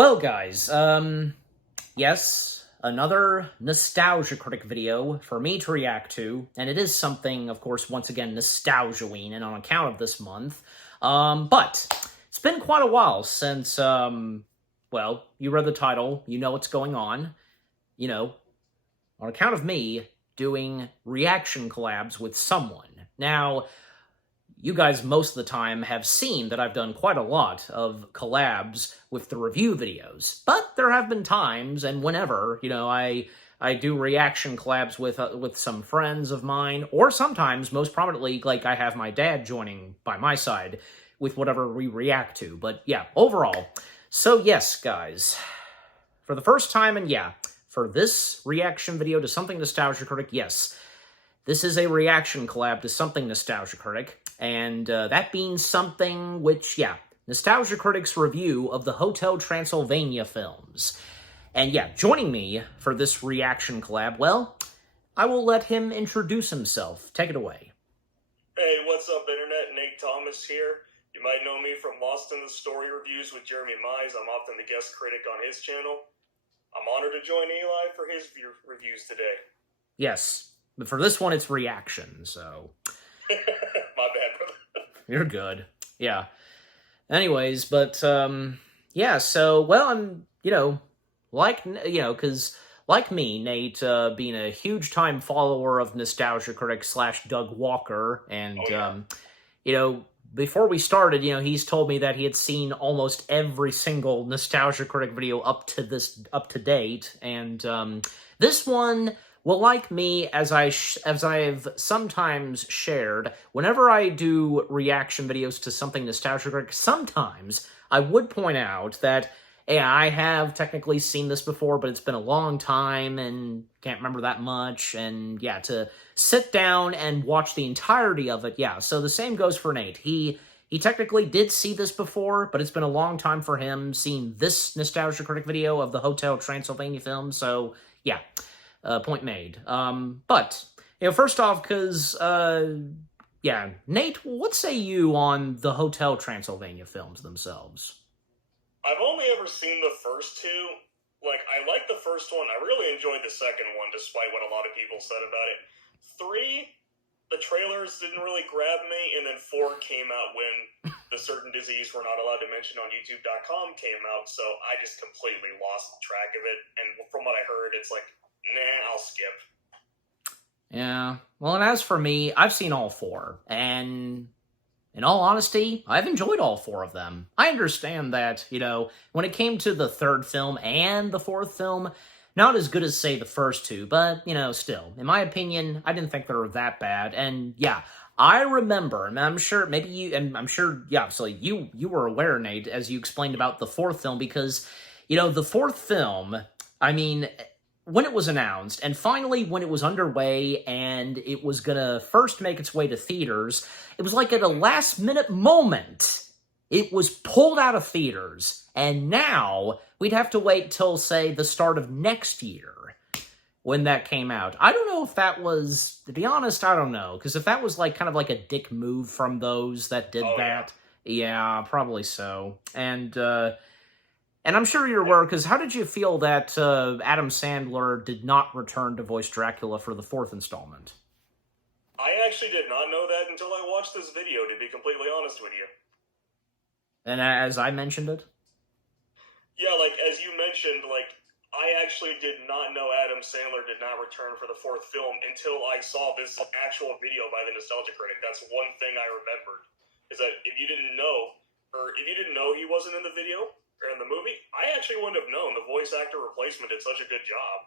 Well, guys, yes, another Nostalgia Critic video for me to react to, and it is something, of course, once again, Nostalgia-ween, and on account of this month, but it's been quite a while since, well, you read the title, you know what's going on, on account of me doing reaction collabs with someone. Now, you guys most of the time have seen that I've done quite a lot of collabs with the review videos, but there have been times, and whenever, I do reaction collabs with some friends of mine, or sometimes, most prominently, like I have my dad joining by my side with whatever we react to. But yeah, overall. So yes, guys, for the first time, and yeah, for this reaction video to something Nostalgia Critic, yes, this is a reaction collab to something Nostalgia Critic, and that being something which, yeah, Nostalgia Critic's review of the Hotel Transylvania films. And yeah, joining me for this reaction collab, well, I will let him introduce himself. Take it away. Hey, what's up, Internet? Nate Thomas here. You might know me from Lost in the Story reviews with Jeremy Mize. I'm often the guest critic on his channel. I'm honored to join Eli for his reviews today. Yes, but for this one, it's reaction, so... My bad, brother. You're good. Yeah. Anyways, but, yeah, so, well, I'm, because, like me, Nate, being a huge-time follower of Nostalgia Critic / Doug Walker, and, before we started, he's told me that he had seen almost every single Nostalgia Critic video up to date, and, this one... Well, like me, as I've sometimes shared, whenever I do reaction videos to something Nostalgia Critic, sometimes I would point out that, yeah, I have technically seen this before, but it's been a long time and can't remember that much, and yeah, to sit down and watch the entirety of it, yeah, so the same goes for Nate. He technically did see this before, but it's been a long time for him seeing this Nostalgia Critic video of the Hotel Transylvania film, so yeah. Point made. But, first off, because, yeah, Nate, what say you on the Hotel Transylvania films themselves? I've only ever seen the first two. Like, I liked the first one. I really enjoyed the second one, despite what a lot of people said about it. 3, the trailers didn't really grab me, and then 4 came out when the certain disease we're not allowed to mention on YouTube.com came out, so I just completely lost track of it, and from what I heard, it's like, nah, I'll skip. Yeah. Well, and as for me, I've seen all 4, and in all honesty, I've enjoyed all 4 of them. I understand that, when it came to the 3rd film and the 4th film, not as good as, say, the first 2, but, still, in my opinion, I didn't think they were that bad, and yeah, I remember, and I'm sure, yeah, so you were aware, Nate, as you explained about the 4th film, because, the 4th film, I mean... when it was announced, and finally when it was underway and it was gonna first make its way to theaters, it was like at a last-minute moment, it was pulled out of theaters, and now we'd have to wait till, say, the start of next year when that came out. I don't know if that was, to be honest, I don't know, because if that was like kind of like a dick move from those that did that, yeah, probably so. And I'm sure you're aware, because how did you feel that Adam Sandler did not return to voice Dracula for the 4th installment? I actually did not know that until I watched this video, to be completely honest with you. And as I mentioned it? Yeah, like, as you mentioned, like, I actually did not know Adam Sandler did not return for the 4th film until I saw this actual video by the Nostalgia Critic. That's one thing I remembered, is that if you didn't know he wasn't in the video, or in the movie, I actually wouldn't have known. The voice actor replacement did such a good job.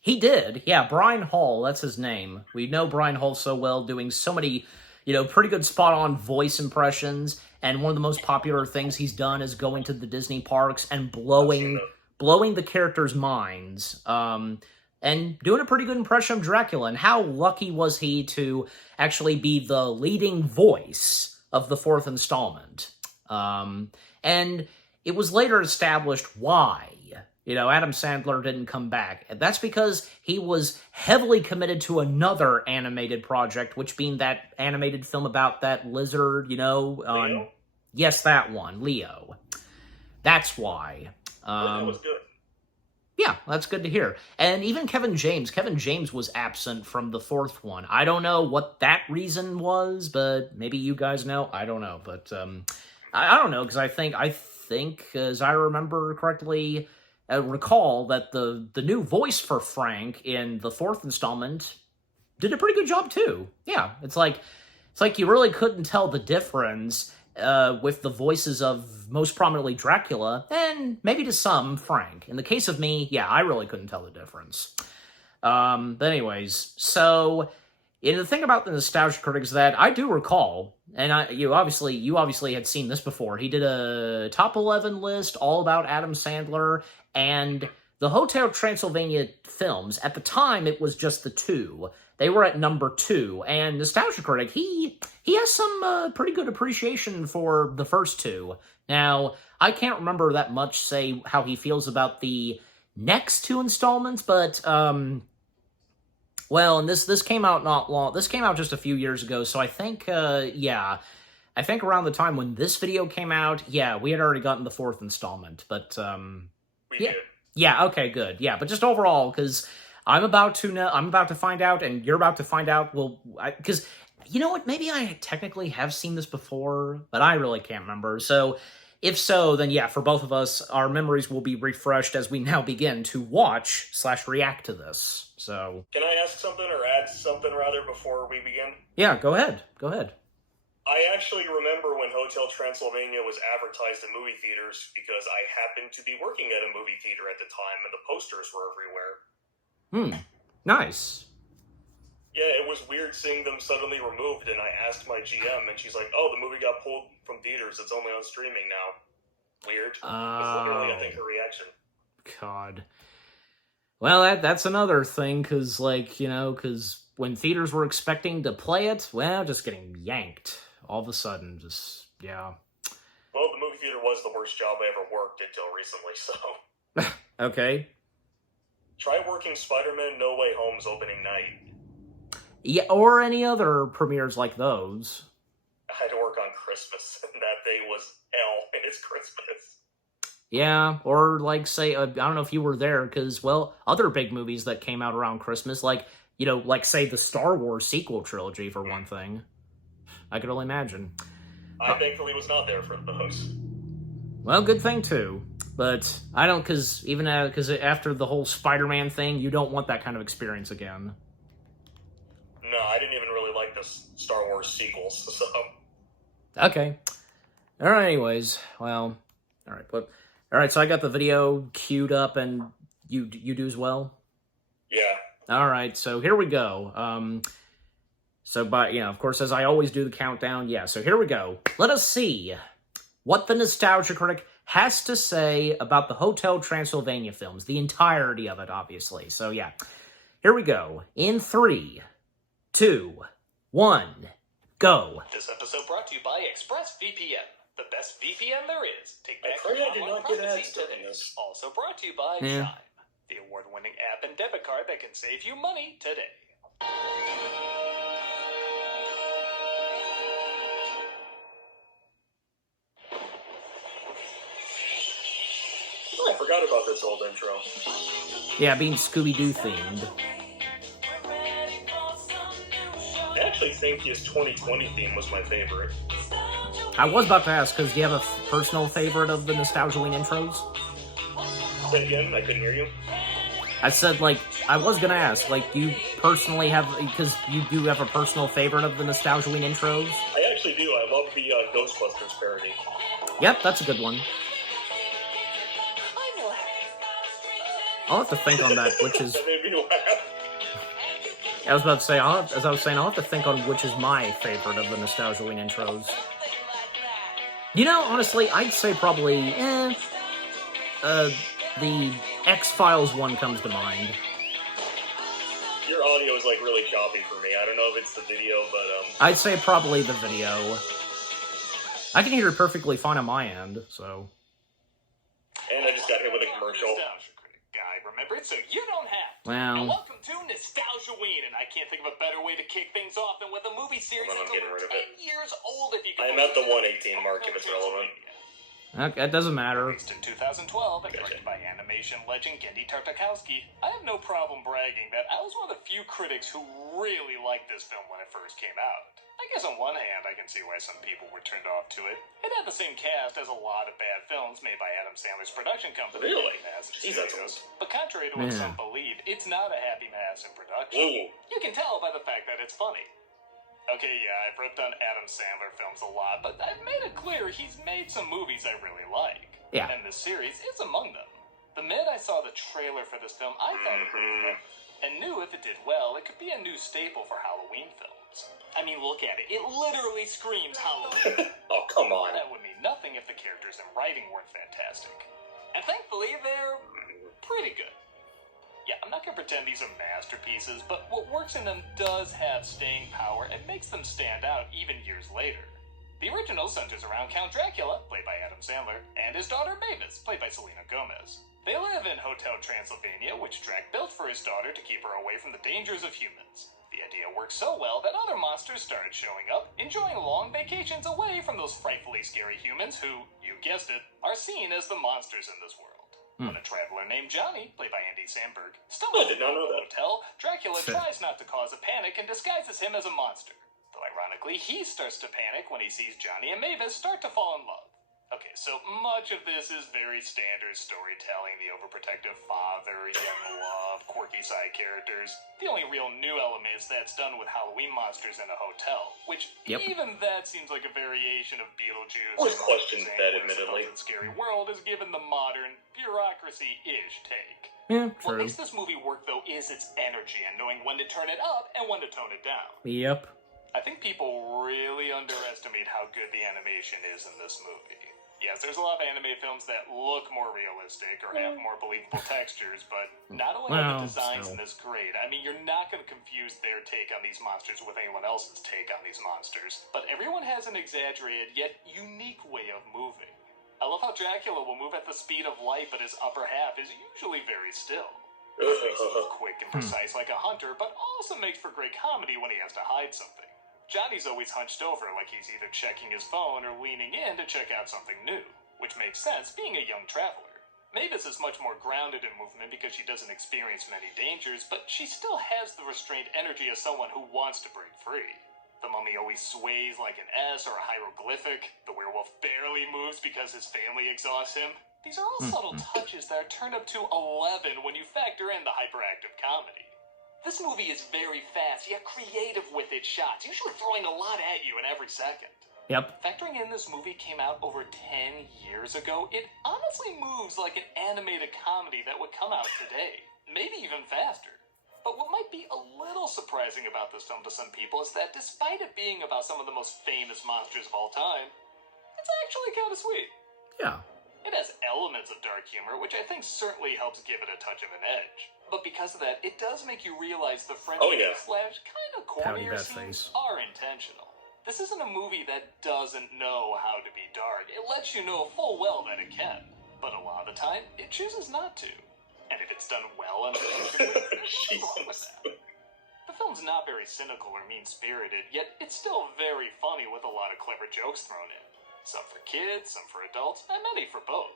He did, yeah. Brian Hall, that's his name. We know Brian Hall so well, doing so many, pretty good spot-on voice impressions, and one of the most popular things he's done is going to the Disney parks and blowing the characters' minds, and doing a pretty good impression of Dracula. And how lucky was he to actually be the leading voice of the 4th installment? And it was later established why, Adam Sandler didn't come back. That's because he was heavily committed to another animated project, which being that animated film about that lizard, Leo? Yes, that one, Leo. That's why. That was good. Yeah, that's good to hear. And even Kevin James was absent from the fourth one. I don't know what that reason was, but maybe you guys know. I don't know, but I don't know, because I think as I remember correctly, recall that the new voice for Frank in the fourth installment did a pretty good job too. Yeah, it's like you really couldn't tell the difference with the voices of most prominently Dracula, and maybe to some, Frank. In the case of me, yeah, I really couldn't tell the difference. But anyways, so the thing about the Nostalgia Critic is that I do recall, and you obviously had seen this before. He did a top 11 list all about Adam Sandler, and the Hotel Transylvania films. At the time, it was just the two. They were at number 2, and Nostalgia Critic, he has some pretty good appreciation for the first two. Now, I can't remember that much, say, how he feels about the next 2 installments, but, well, and this came out not long, this came out just a few years ago, so I think, yeah, I think around the time when this video came out, yeah, we had already gotten the 4th installment, but, We yeah. did. Yeah, okay, good, yeah, but just overall, because I'm about to find out, and you're about to find out, well, because, you know what, maybe I technically have seen this before, but I really can't remember, so if so, then yeah, for both of us, our memories will be refreshed as we now begin to watch/react to this, so. Can I ask something, or add something, rather, before we begin? Yeah, go ahead. I actually remember when Hotel Transylvania was advertised in movie theaters, because I happened to be working at a movie theater at the time, and the posters were everywhere. Nice. Yeah, it was weird seeing them suddenly removed, and I asked my GM, and she's like, "Oh, the movie got pulled from theaters. It's only on streaming now." Weird. That's literally, I think, her reaction. God. Well, that's another thing, because, like, you know, because when theaters were expecting to play it, well, just getting yanked. All of a sudden, just, yeah. Well, the movie theater was the worst job I ever worked until recently, so. Okay. Try working Spider-Man No Way Home's opening night. Yeah, or any other premieres like those. I had to work on Christmas, and that day was hell, and it's Christmas. Yeah, or like, say, I don't know if you were there, because, well, other big movies that came out around Christmas, like, you know, like, say, the Star Wars sequel trilogy, for one thing. I could only imagine. I thankfully was not there for those. Well, good thing, too. But I don't, because after the whole Spider-Man thing, you don't want that kind of experience again. No, I didn't even really like the Star Wars sequels, so. Okay. Alright, anyways. Well, alright, but... Alright, so I got the video queued up, and you do as well? Yeah. Alright, so here we go. So, of course, as I always do the countdown, yeah, so here we go. Let us see what the Nostalgia Critic has to say about the Hotel Transylvania films. The entirety of it, obviously. So, yeah. Here we go. In 3, 2, 1, go. This episode brought to you by ExpressVPN. The best VPN there is. Take back I pray your I did online not get privacy ads during today. this. Also brought to you by Yeah. Chime, the award-winning app and debit card that can save you money today. Oh, I forgot about this old intro. Yeah, being Scooby-Doo themed. I actually think his 2020 theme was my favorite. I was about to ask, because do you have a personal favorite of the Nostalgia Ween intros? Say again, I couldn't hear you. I said, like, I was gonna ask, like, you personally have, because you do have a personal favorite of the Nostalgia Ween intros? I actually do. I love the Ghostbusters parody. Yep, that's a good one. I'll have to think on that, which is... That made me laugh. I was about to say, I'll have to think on which is my favorite of the Nostalgia Ween intros. You know, honestly, I'd say probably, the X-Files one comes to mind. Your audio is, like, really choppy for me. I don't know if it's the video, but, I'd say probably the video. I can hear it perfectly fine on my end, so... And I just got hit with a commercial. Nostalgia Critic guy, remember it? So you don't have to. Well... And welcome to Nostalgia Ween, and I can't think of a better way to kick things off than with a movie series Hold on, I'm that's getting over rid of 10 years old if you can I'm at the 118 mark if it's relevant. Okay, it doesn't matter. Released in 2012 and directed by animation legend Gendy Tartakovsky, I have no problem bragging that I was one of the few critics who really liked this film when it first came out. I guess on one hand, I can see why some people were turned off to it. It had the same cast as a lot of bad films made by Adam Sandler's production company. Really? Jeez, that's old. But contrary to what some believe, it's not a happy mess in production. Ooh. You can tell by the fact that it's funny. Okay, yeah, I've ripped on Adam Sandler films a lot, but I've made it clear he's made some movies I really like. Yeah. And this series is among them. The minute I saw the trailer for this film, I thought it would be fun, and knew if it did well, it could be a new staple for Halloween films. I mean, look at it. It literally screams Halloween. Oh, come on. That would mean nothing if the characters and writing weren't fantastic. And thankfully, they're pretty good. Yeah, I'm not going to pretend these are masterpieces, but what works in them does have staying power and makes them stand out even years later. The original centers around Count Dracula, played by Adam Sandler, and his daughter Mavis, played by Selena Gomez. They live in Hotel Transylvania, which Drac built for his daughter to keep her away from the dangers of humans. The idea worked so well that other monsters started showing up, enjoying long vacations away from those frightfully scary humans who, you guessed it, are seen as the monsters in this world. When a traveler named Johnny, played by Andy Samberg, stumbles into the hotel, Dracula tries not to cause a panic and disguises him as a monster. Though ironically, he starts to panic when he sees Johnny and Mavis start to fall in love. Okay, so much of this is very standard storytelling, the overprotective father, young love, quirky side characters. The only real new element is that's done with Halloween monsters in a hotel, which even that seems like a variation of Beetlejuice. Always questioned that, admittedly. The scary world is given the modern, bureaucracy-ish take. Yeah, What true. makes this movie work, though, is its energy and knowing when to turn it up and when to tone it down. Yep. I think people really underestimate how good the animation is in this movie. Yes, there's a lot of anime films that look more realistic or have more believable textures, but not only are the designs in this great, I mean, you're not going to confuse their take on these monsters with anyone else's take on these monsters, but everyone has an exaggerated yet unique way of moving. I love how Dracula will move at the speed of light, but his upper half is usually very still. He makes him move quick and precise like a hunter, but also makes for great comedy when he has to hide something. Johnny's always hunched over like he's either checking his phone or leaning in to check out something new, which makes sense being a young traveler. Mavis is much more grounded in movement because she doesn't experience many dangers, but she still has the restrained energy of someone who wants to break free. The mummy always sways like an S or a hieroglyphic. The werewolf barely moves because his family exhausts him. These are all subtle touches that are turned up to 11 when you factor in the hyperactive comedy. This movie is very fast, yet creative with its shots, usually throwing a lot at you in every second. Yep. Factoring in this movie came out over 10 years ago, it honestly moves like an animated comedy that would come out today, maybe even faster. But what might be a little surprising about this film to some people is that despite it being about some of the most famous monsters of all time, it's actually kind of sweet. Yeah. It has elements of dark humor, which I think certainly helps give it a touch of an edge. But because of that, it does make you realize the friendly slash kind of cornier scenes are intentional. This isn't a movie that doesn't know how to be dark. It lets you know full well that it can. But a lot of the time, it chooses not to. And if it's done well and effectively, there's nothing wrong with that. The film's not very cynical or mean-spirited, yet it's still very funny with a lot of clever jokes thrown in. Some for kids, some for adults, and many for both.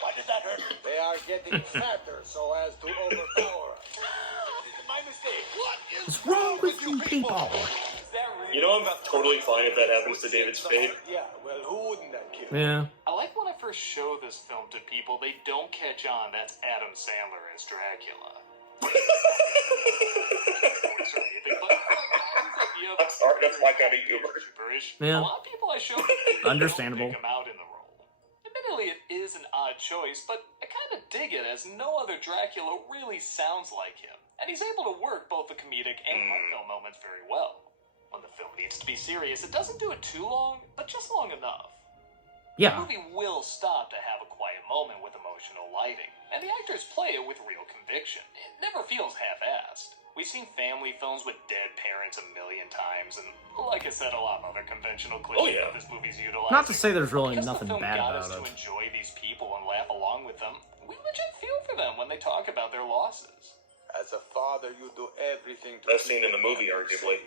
Why did that hurt? They are getting fatter so as to overpower us. My mistake. What is What's wrong with you people? You know, I'm totally fine if that happens to David Spade. Yeah, well, who wouldn't that kill? Yeah. I like when I first show this film to people, they don't catch on that's Adam Sandler as Dracula. That's hard to find out of humor. Yeah. A lot of people I show Understandable. don't pick him out in the role. Admittedly, it is an odd choice, but I kind of dig it as no other Dracula really sounds like him, and he's able to work both the comedic and heartfelt moments very well. When the film needs to be serious, it doesn't do it too long, but just long enough. Yeah. The movie will stop to have a quiet moment with emotional lighting, and the actors play it with real conviction. It never feels half-assed. We've seen family films with dead parents a million times, and like I said, a lot of other conventional cliches that this movie's utilizing. Not to say there's really Because nothing the film bad got about us to it. enjoy these people and laugh along with them, we legit feel for them when they talk about their losses. As a father, you do everything to Best scene in the movie, arguably.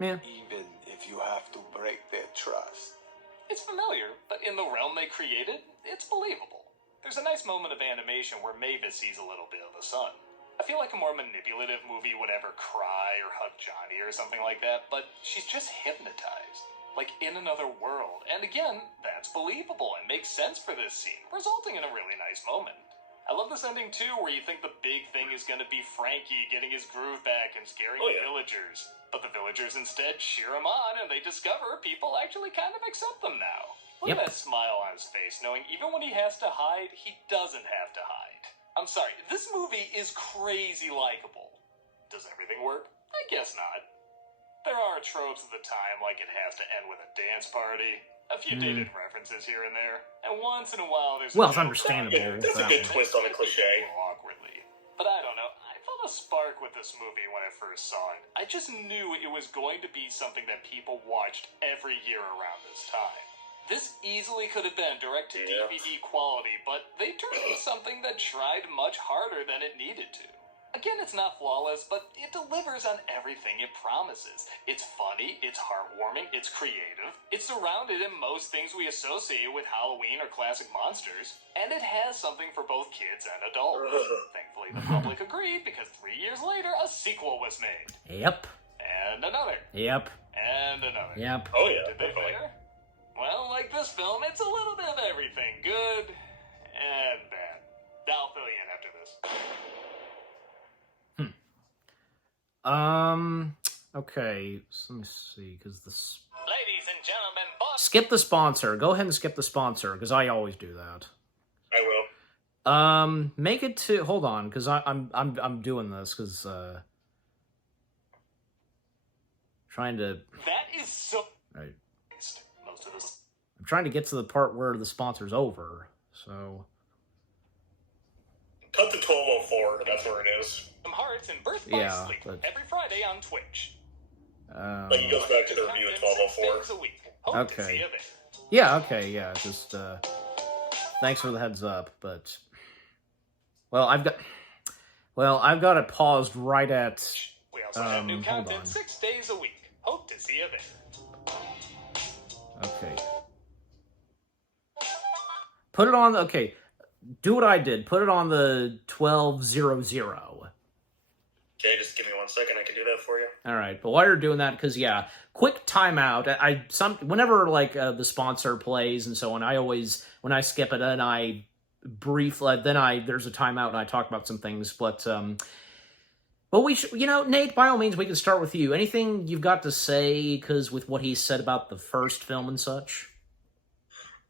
Yeah. even if you have to break their trust. It's familiar, but in the realm they created, it's believable. There's a nice moment of animation where Mavis sees a little bit of the sun. I feel like a more manipulative movie would ever cry or hug Johnny or something like that, but she's just hypnotized. Like in another world. And again, that's believable and makes sense for this scene, resulting in a really nice moment. I love this ending too, where you think the big thing is going to be Frankie getting his groove back and scaring the villagers. But the villagers instead cheer him on, and they discover people actually kind of accept them now. Look at that smile on his face, knowing even when he has to hide, he doesn't have to hide. I'm sorry, this movie is crazy likable. Does everything work? I guess not. There are tropes of the time, like it has to end with a dance party, a few dated references here and there, and once in a while there's Well, it's understandable. That's a good twist on the cliche. Awkwardly. But I don't know, I felt a spark with this movie when I first saw it. I just knew it was going to be something that people watched every year around this time. This easily could have been direct-to-DVD quality, but they turned into something that tried much harder than it needed to. Again, it's not flawless, but it delivers on everything it promises. It's funny, it's heartwarming, it's creative, it's surrounded in most things we associate with Halloween or classic monsters, and it has something for both kids and adults. Thankfully, the public agreed, because 3 years later, a sequel was made. Yep. And another. Yep. And another. Yep. Oh yeah, Did they fair? Well, like this film, it's a little bit of everything. Good and bad. I'll fill you in after this. Okay, so let me see, because this... Ladies and gentlemen, boss... Skip the sponsor. Go ahead and skip the sponsor, because I always do that. I will. Make it to... Hold on, because I'm doing this, because, trying to... That is so... Right. Most of this... I'm trying to get to the part where the sponsor's over, so... Cut to 12:04, that's where it is. Some hearts and Birth by Sleep every Friday on Twitch. Like, he goes back to the review at 12:04. Okay. Yeah, okay, yeah, just, thanks for the heads up, but... Well, I've got it paused right at... We also have new content 6 days a week. Hope to see you there. Okay. Put it on, okay, do what I did. Put it on the 12:00. Okay, just give me 1 second, I can do that for you. All right, but while you're doing that, because yeah, quick timeout. Whenever like the sponsor plays and so on, I always when I skip it and I briefly there's a timeout and I talk about some things. But we should, Nate, by all means, we can start with you. Anything you've got to say? Because with what he said about the first film and such,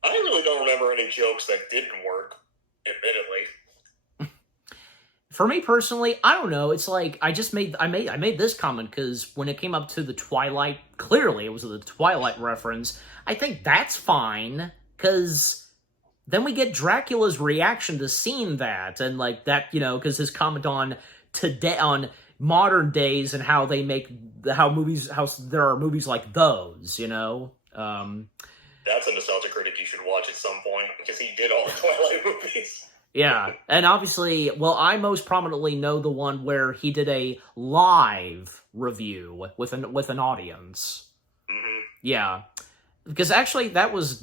I really don't remember any jokes that didn't work. Admittedly. For me personally, I don't know. It's like I made this comment because when it came up to the Twilight, clearly it was the Twilight reference. I think that's fine because then we get Dracula's reaction to seeing that and like that, because his comment on today on modern days and how they make how there are movies like those, That's a nostalgia critic you should watch at some point because he did all the Twilight movies. Yeah, and obviously, well, I most prominently know the one where he did a live review with an audience. Mm-hmm. Yeah, because actually that was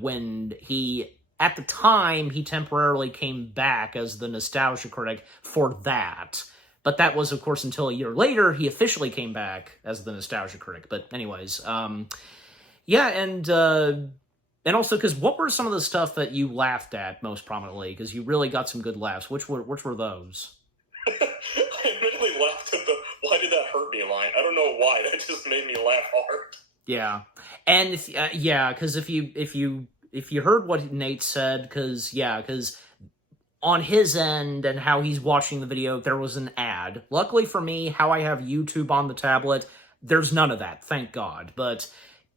when he, at the time, he temporarily came back as the nostalgia critic for that. But that was, of course, until a year later he officially came back as the nostalgia critic. But anyways, yeah, and also, because what were some of the stuff that you laughed at most prominently? Because you really got some good laughs. Which were those? I admittedly laughed at the "Why did that hurt me?" line. I don't know why. That just made me laugh hard. Yeah, and because if you heard what Nate said, because on his end and how he's watching the video, there was an ad. Luckily for me, how I have YouTube on the tablet, there's none of that. Thank God, but.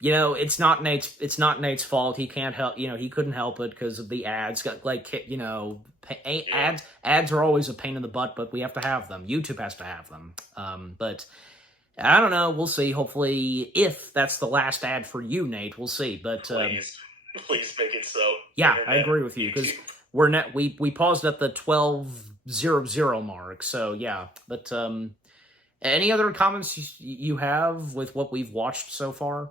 It's not Nate's fault. He can't help, he couldn't help it because of the ads. Got ads are always a pain in the butt, but we have to have them. YouTube has to have them. But I don't know. We'll see. Hopefully, if that's the last ad for you, Nate, we'll see. But please make it so. Yeah, I agree with you because we paused at the 12:00 mark. So yeah, but any other comments you have with what we've watched so far?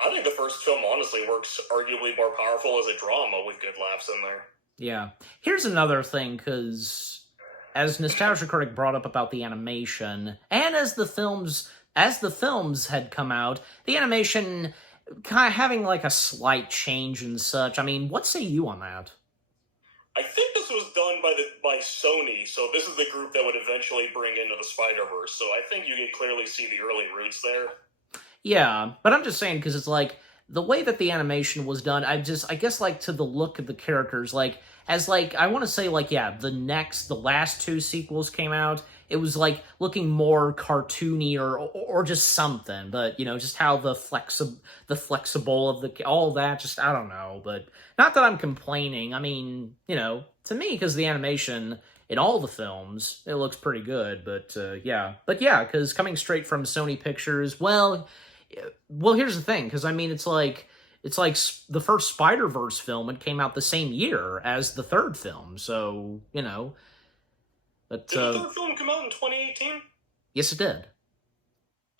I think the first film honestly works arguably more powerful as a drama with good laughs in there. Yeah. Here's another thing, because as Nostalgia Critic brought up about the animation, and as the films had come out, the animation kind of having like a slight change and such. I mean, what say you on that? I think this was done by Sony, so this is the group that would eventually bring into the Spider-Verse, so I think you can clearly see the early roots there. Yeah, but I'm just saying, because it's like, the way that the animation was done, I guess, like, to the look of the characters, like, as, like, I want to say, like, yeah, the last two sequels came out, it was, like, looking more cartoony or just something, but, you know, just how the flexible of all that, just, I don't know, but, not that I'm complaining, I mean, you know, to me, because the animation in all the films, it looks pretty good, but, yeah, because coming straight from Sony Pictures, well, here's the thing, because I mean, it's like the first Spider-Verse film, it came out the same year as the third film, so, you know. But, did the third film come out in 2018? Yes, it did.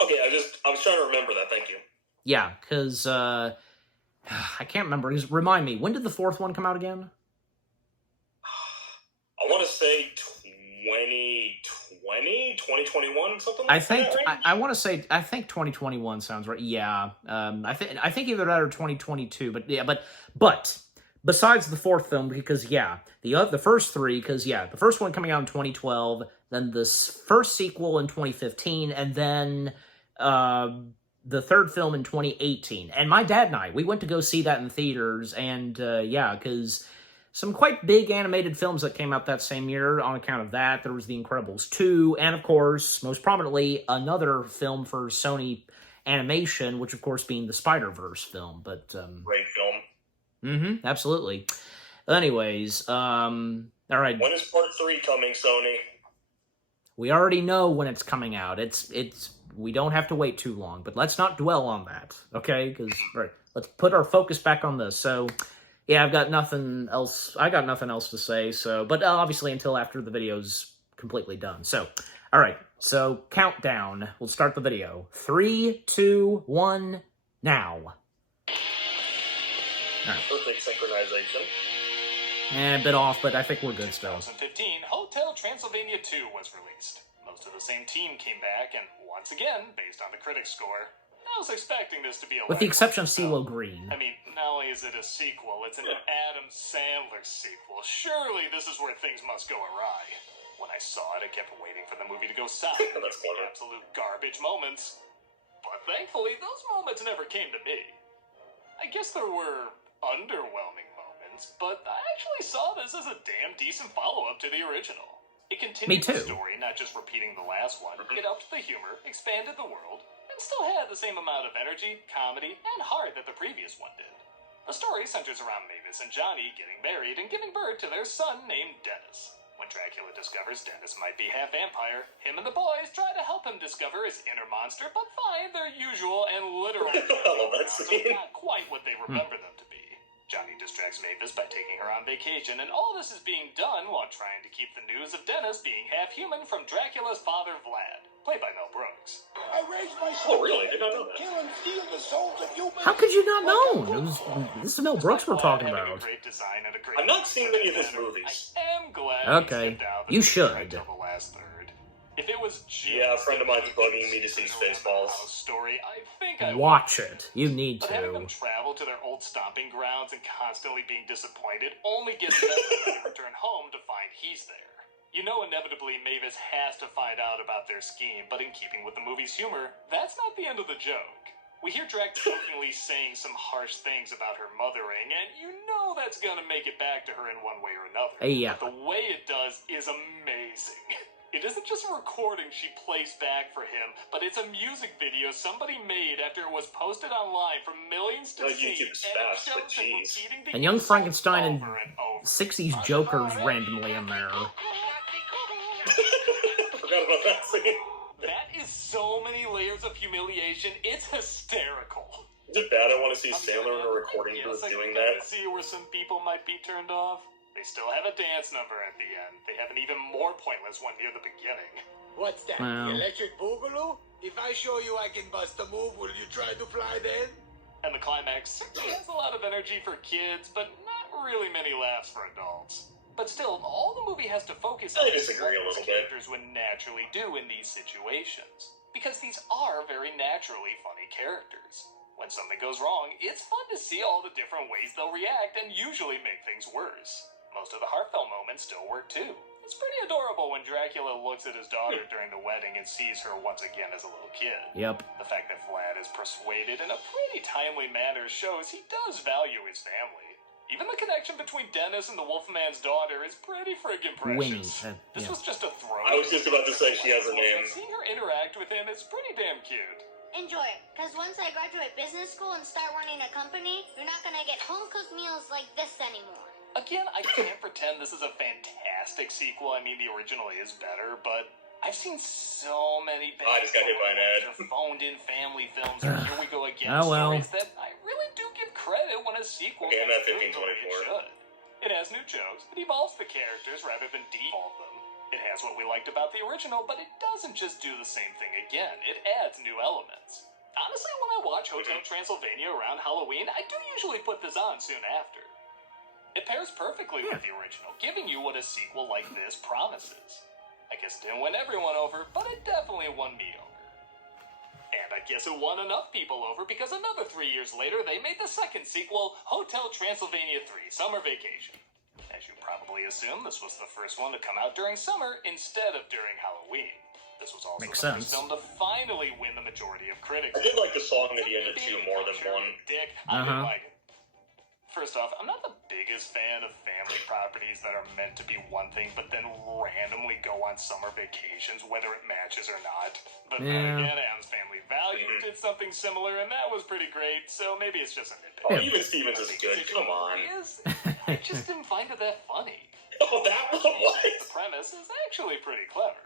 Okay, I was trying to remember that, thank you. Yeah, because, I can't remember. Remind me, when did the fourth one come out again? I want to say 2020, 2021, something like I think that. I want to say, I think 2021 sounds right. Yeah, I think either that or 2022. But yeah, but besides the fourth film, because yeah, the first three, because yeah, the first one coming out in 2012, then this first sequel in 2015, and then the third film in 2018. And my dad and I, we went to go see that in theaters, and yeah, because some quite big animated films that came out that same year on account of that. There was The Incredibles 2, and of course, most prominently, another film for Sony Animation, which of course being the Spider-Verse film. But Great film. absolutely. Anyways, all right. When is part 3 coming, Sony? We already know when it's coming out. We don't have to wait too long, but let's not dwell on that, okay? Because let's put our focus back on this. So, yeah, I've got nothing else. I got nothing else to say. So, but obviously until after the video's completely done. So, all right. So, countdown. We'll start the video. 3, 2, 1, now. Right. Perfect synchronization. A bit off, but I think we're good still. 2015, Hotel Transylvania 2 was released. Most of the same team came back, and once again, based on the critic score, I was expecting this to be a... With the exception of CeeLo Green. I mean, not only is it a sequel, it's an Adam Sandler sequel. Surely this is where things must go awry. When I saw it, I kept waiting for the movie to go south. That's clever. Absolute garbage moments. But thankfully, those moments never came to me. I guess there were underwhelming moments, but I actually saw this as a damn decent follow-up to the original. It continued the story, not just repeating the last one. It upped the humor, expanded the world, and still had the same amount of energy, comedy, and heart that the previous one did. The story centers around Mavis and Johnny getting married and giving birth to their son named Dennis. When Dracula discovers Dennis might be half vampire, him and the boys try to help him discover his inner monster, but find their usual and literal not quite what they remember them to be. Johnny distracts Mavis by taking her on vacation, and all this is being done while trying to keep the news of Dennis being half-human from Dracula's father, Vlad, played by Mel Brooks. I raised my Oh, really? I did not know that. kill and steal the souls of humans. How could you not know? This is Mel Brooks we're talking about. I've not seen any of his movies. I am glad Okay, you should. The last third. If it was just Yeah, a friend of mine's bugging me to see Spaceballs. Story, I think I Watch it. You need But having them to. travel to their old stomping grounds and constantly being disappointed only gets better when they return home to find he's there. You know inevitably Mavis has to find out about their scheme, but in keeping with the movie's humor, that's not the end of the joke. We hear Drac jokingly saying some harsh things about her mothering, and you know that's gonna make it back to her in one way or another. Yeah. But the way it does is amazing. It isn't just a recording she plays back for him, but it's a music video somebody made after it was posted online for millions to see. YouTube's fast, but jeez. And Young Frankenstein and 60s Jokers randomly in there. Forgot about that scene. That is so many layers of humiliation, it's hysterical. Is it bad I want to see Sandler in a recording booth doing that? I can see where some people might be turned off. They still have a dance number at the end. They have an even more pointless one near the beginning. What's that? Wow. The electric boogaloo? If I show you I can bust a move, will you try to fly then? And the climax certainly has a lot of energy for kids, but not really many laughs for adults. But still, all the movie has to focus on I disagree a what little these bit. characters would naturally do in these situations. Because these are very naturally funny characters. When something goes wrong, it's fun to see all the different ways they'll react and usually make things worse. Most of the heartfelt moments still work too. It's pretty adorable when Dracula looks at his daughter during the wedding and sees her once again as a little kid. Yep. The fact that Vlad is persuaded in a pretty timely manner shows he does value his family. Even the connection between Dennis and the Wolfman's daughter is pretty friggin' Winnie. precious. This Yeah. was just a throw. I was just about to say she has a name. Seeing her interact with him is pretty damn cute. Enjoy it, because once I graduate business school and start running a company, you're not gonna get home-cooked meals like this anymore. Again, I can't pretend this is a fantastic sequel. I mean, the original is better, but I've seen so many bad I just got hit by an ad. phoned-in family films, or Here We Go Again Oh, well. stories that I really do give credit when a sequel Okay, I'm gets at good the way it 1524. should. It has new jokes, it evolves the characters rather than devolve them. It has what we liked about the original, but it doesn't just do the same thing again. It adds new elements. Honestly, when I watch Hotel Transylvania around Halloween, I do usually put this on soon after. It pairs perfectly with the original, giving you what a sequel like this promises. I guess it didn't win everyone over, but it definitely won me over. And I guess it won enough people over because another 3 years later, they made the second sequel, Hotel Transylvania 3, Summer Vacation. As you probably assume, this was the first one to come out during summer instead of during Halloween. This was also Makes the sense. first film to finally win the majority of critics. I did like the song at the end of 2 more than 1. Dick, I didn't like it. First off, I'm not the biggest fan of family properties that are meant to be one thing, but then randomly go on summer vacations, whether it matches or not. But then again, Adam's Family Values did something similar, and that was pretty great, so maybe it's just a nitpick. Oh, even Stevens is good, come on. I just didn't find it that funny. Oh, that one The was? premise is actually pretty clever.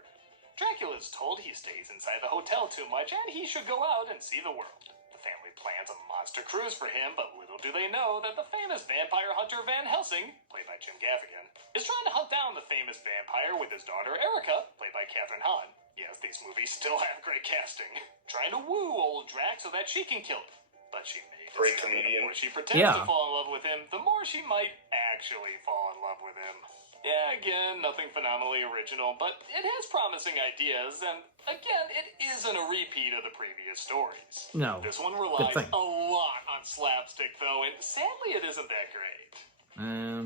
Dracula's told he stays inside the hotel too much, and he should go out and see the world. The family plans a monster cruise for him, but little do they know that the famous vampire hunter Van Helsing, played by Jim Gaffigan, is trying to hunt down the famous vampire with his daughter Erica, played by Katherine Hahn. Yes, these movies still have great casting. Trying to woo old Drac so that she can kill him. But she may Great discover comedian. the more she pretends Yeah. to fall in love with him, the more she might actually fall in love with him. Yeah, again, nothing phenomenally original, but it has promising ideas, and again, it isn't a repeat of the previous stories. No. This one relies thing. a lot on slapstick, though, and sadly it isn't that great.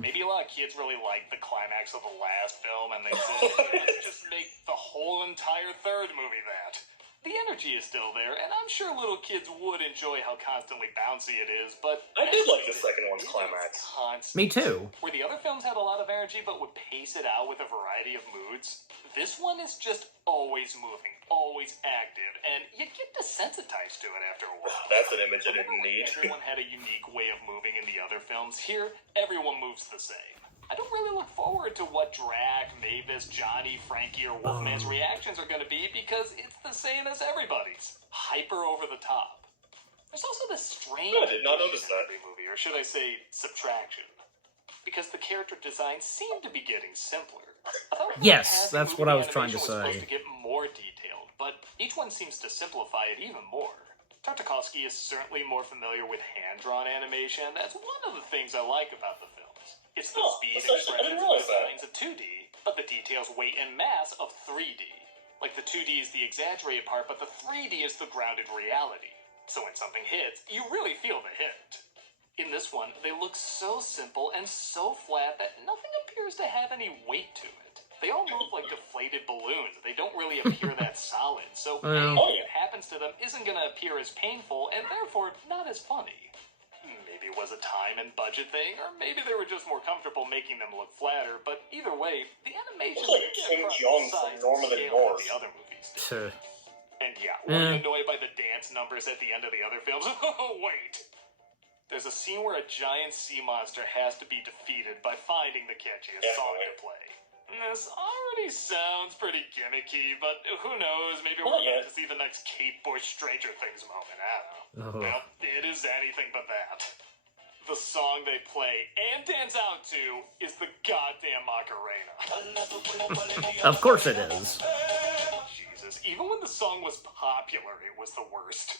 Maybe a lot of kids really liked the climax of the last film, and they said, let's just make the whole entire third movie that. The energy is still there, and I'm sure little kids would enjoy how constantly bouncy it is, but... I did like the second one's it is climax. constant. Me too. Where the other films had a lot of energy but would pace it out with a variety of moods, this one is just always moving, always active, and you get desensitized to it after a while. That's an image I Remember didn't when need. everyone had a unique way of moving in the other films? Here, everyone moves the same. I don't really look forward to what Drac, Mavis, Johnny, Frankie, or Wolfman's reactions are going to be because it's the same as everybody's. Hyper over the top. There's also this strange I did not notice that. every movie, or should I say subtraction. Because the character designs seem to be getting simpler. I thought Yes, Fantastic that's movie what I was trying to animation was supposed say. to get more detailed, but each one seems to simplify it even more. Tartakovsky is certainly more familiar with hand-drawn animation. That's one of the things I like about the films. It's the speed, I didn't expressions, and realize that. designs of 2D, but the details, weight, and mass of 3D. Like the 2D is the exaggerated part, but the 3D is the grounded reality. So when something hits, you really feel the hit. In this one, they look so simple and so flat that nothing appears to have any weight to it. They all move like deflated balloons. They don't really appear that solid, so Well. anything that happens to them isn't going to appear as painful and therefore not as funny. Maybe it was a time and budget thing, or maybe they were just more comfortable making them look flatter, but either way, the animation It's like didn't King across Jong the from size and Norman the scale North. that the other movies did. Tuh. And yeah, were you annoyed by the dance numbers at the end of the other films? Oh, wait! There's a scene where a giant sea monster has to be defeated by finding the catchiest song to play. This already sounds pretty gimmicky, but who knows, maybe we're about to see the next Kate Bush Stranger Things moment, I don't know. Well, it is anything but that. The song they play and dance out to is the goddamn Macarena. Of course it is. Jesus, even when the song was popular, it was the worst.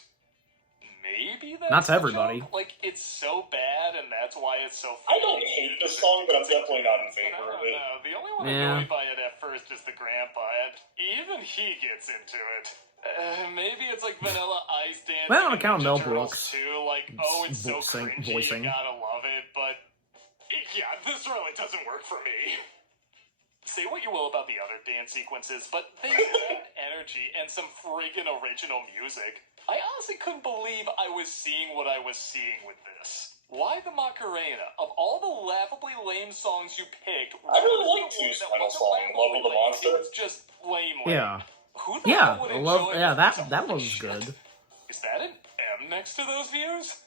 maybe that's Not to the everybody. joke. Like, it's so bad, and that's why it's so I funny. don't hate the song, but I'm definitely not in But I favor of don't it. know. The only one Yeah. annoyed by it at first is the grandpa, and even he gets into it. Maybe it's like Vanilla Ice dancing. Well, on in account of Ninja Mel Turtles Brooks. too. Like, oh, it's so cringy. Voicing. You gotta love it, but yeah, this really doesn't work for me. Say what you will about the other dance sequences, but they had energy and some freaking original music. I honestly couldn't believe I was seeing what I was seeing with this. Why the Macarena? Of all the laughably lame songs you picked, I really what like was the one Two's that final wasn't song, laughably Love of the lame? Monster. It was just lame. Yeah. Who the Yeah, hell would I love. enjoy Yeah, this? that Holy was shit. good. Is that an M next to those views?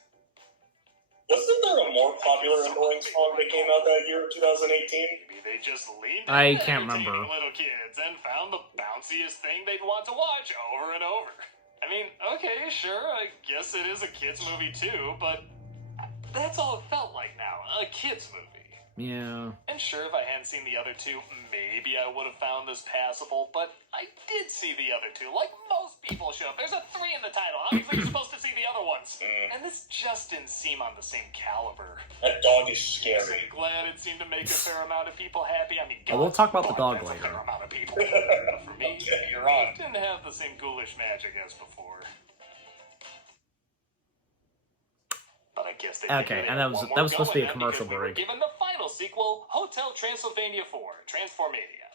Wasn't there a more popular annoying song that came out that year, 2018? Maybe they just leaned I into can't entertaining remember. little kids and found the bounciest thing they'd want to watch over and over. I mean, okay, sure, I guess it is a kids movie too, but that's all it felt like now, a kids movie. Yeah. And sure, if I hadn't seen the other two, maybe I would have found this passable, but I did see the other two, like most people should. There's a 3 in the title. Obviously, you're supposed to see the other ones. And this just didn't seem on the same caliber. That dog is I'm scary. glad it seemed to make a fair amount of people happy. I mean, Well, we'll talk about the God, dog that's a later. fair amount of people. But for me, Okay, you're on. it didn't have the same ghoulish magic as before. But I guess they Okay, and that was supposed to be a commercial we were break. given the final sequel, Hotel Transylvania 4, Transformania.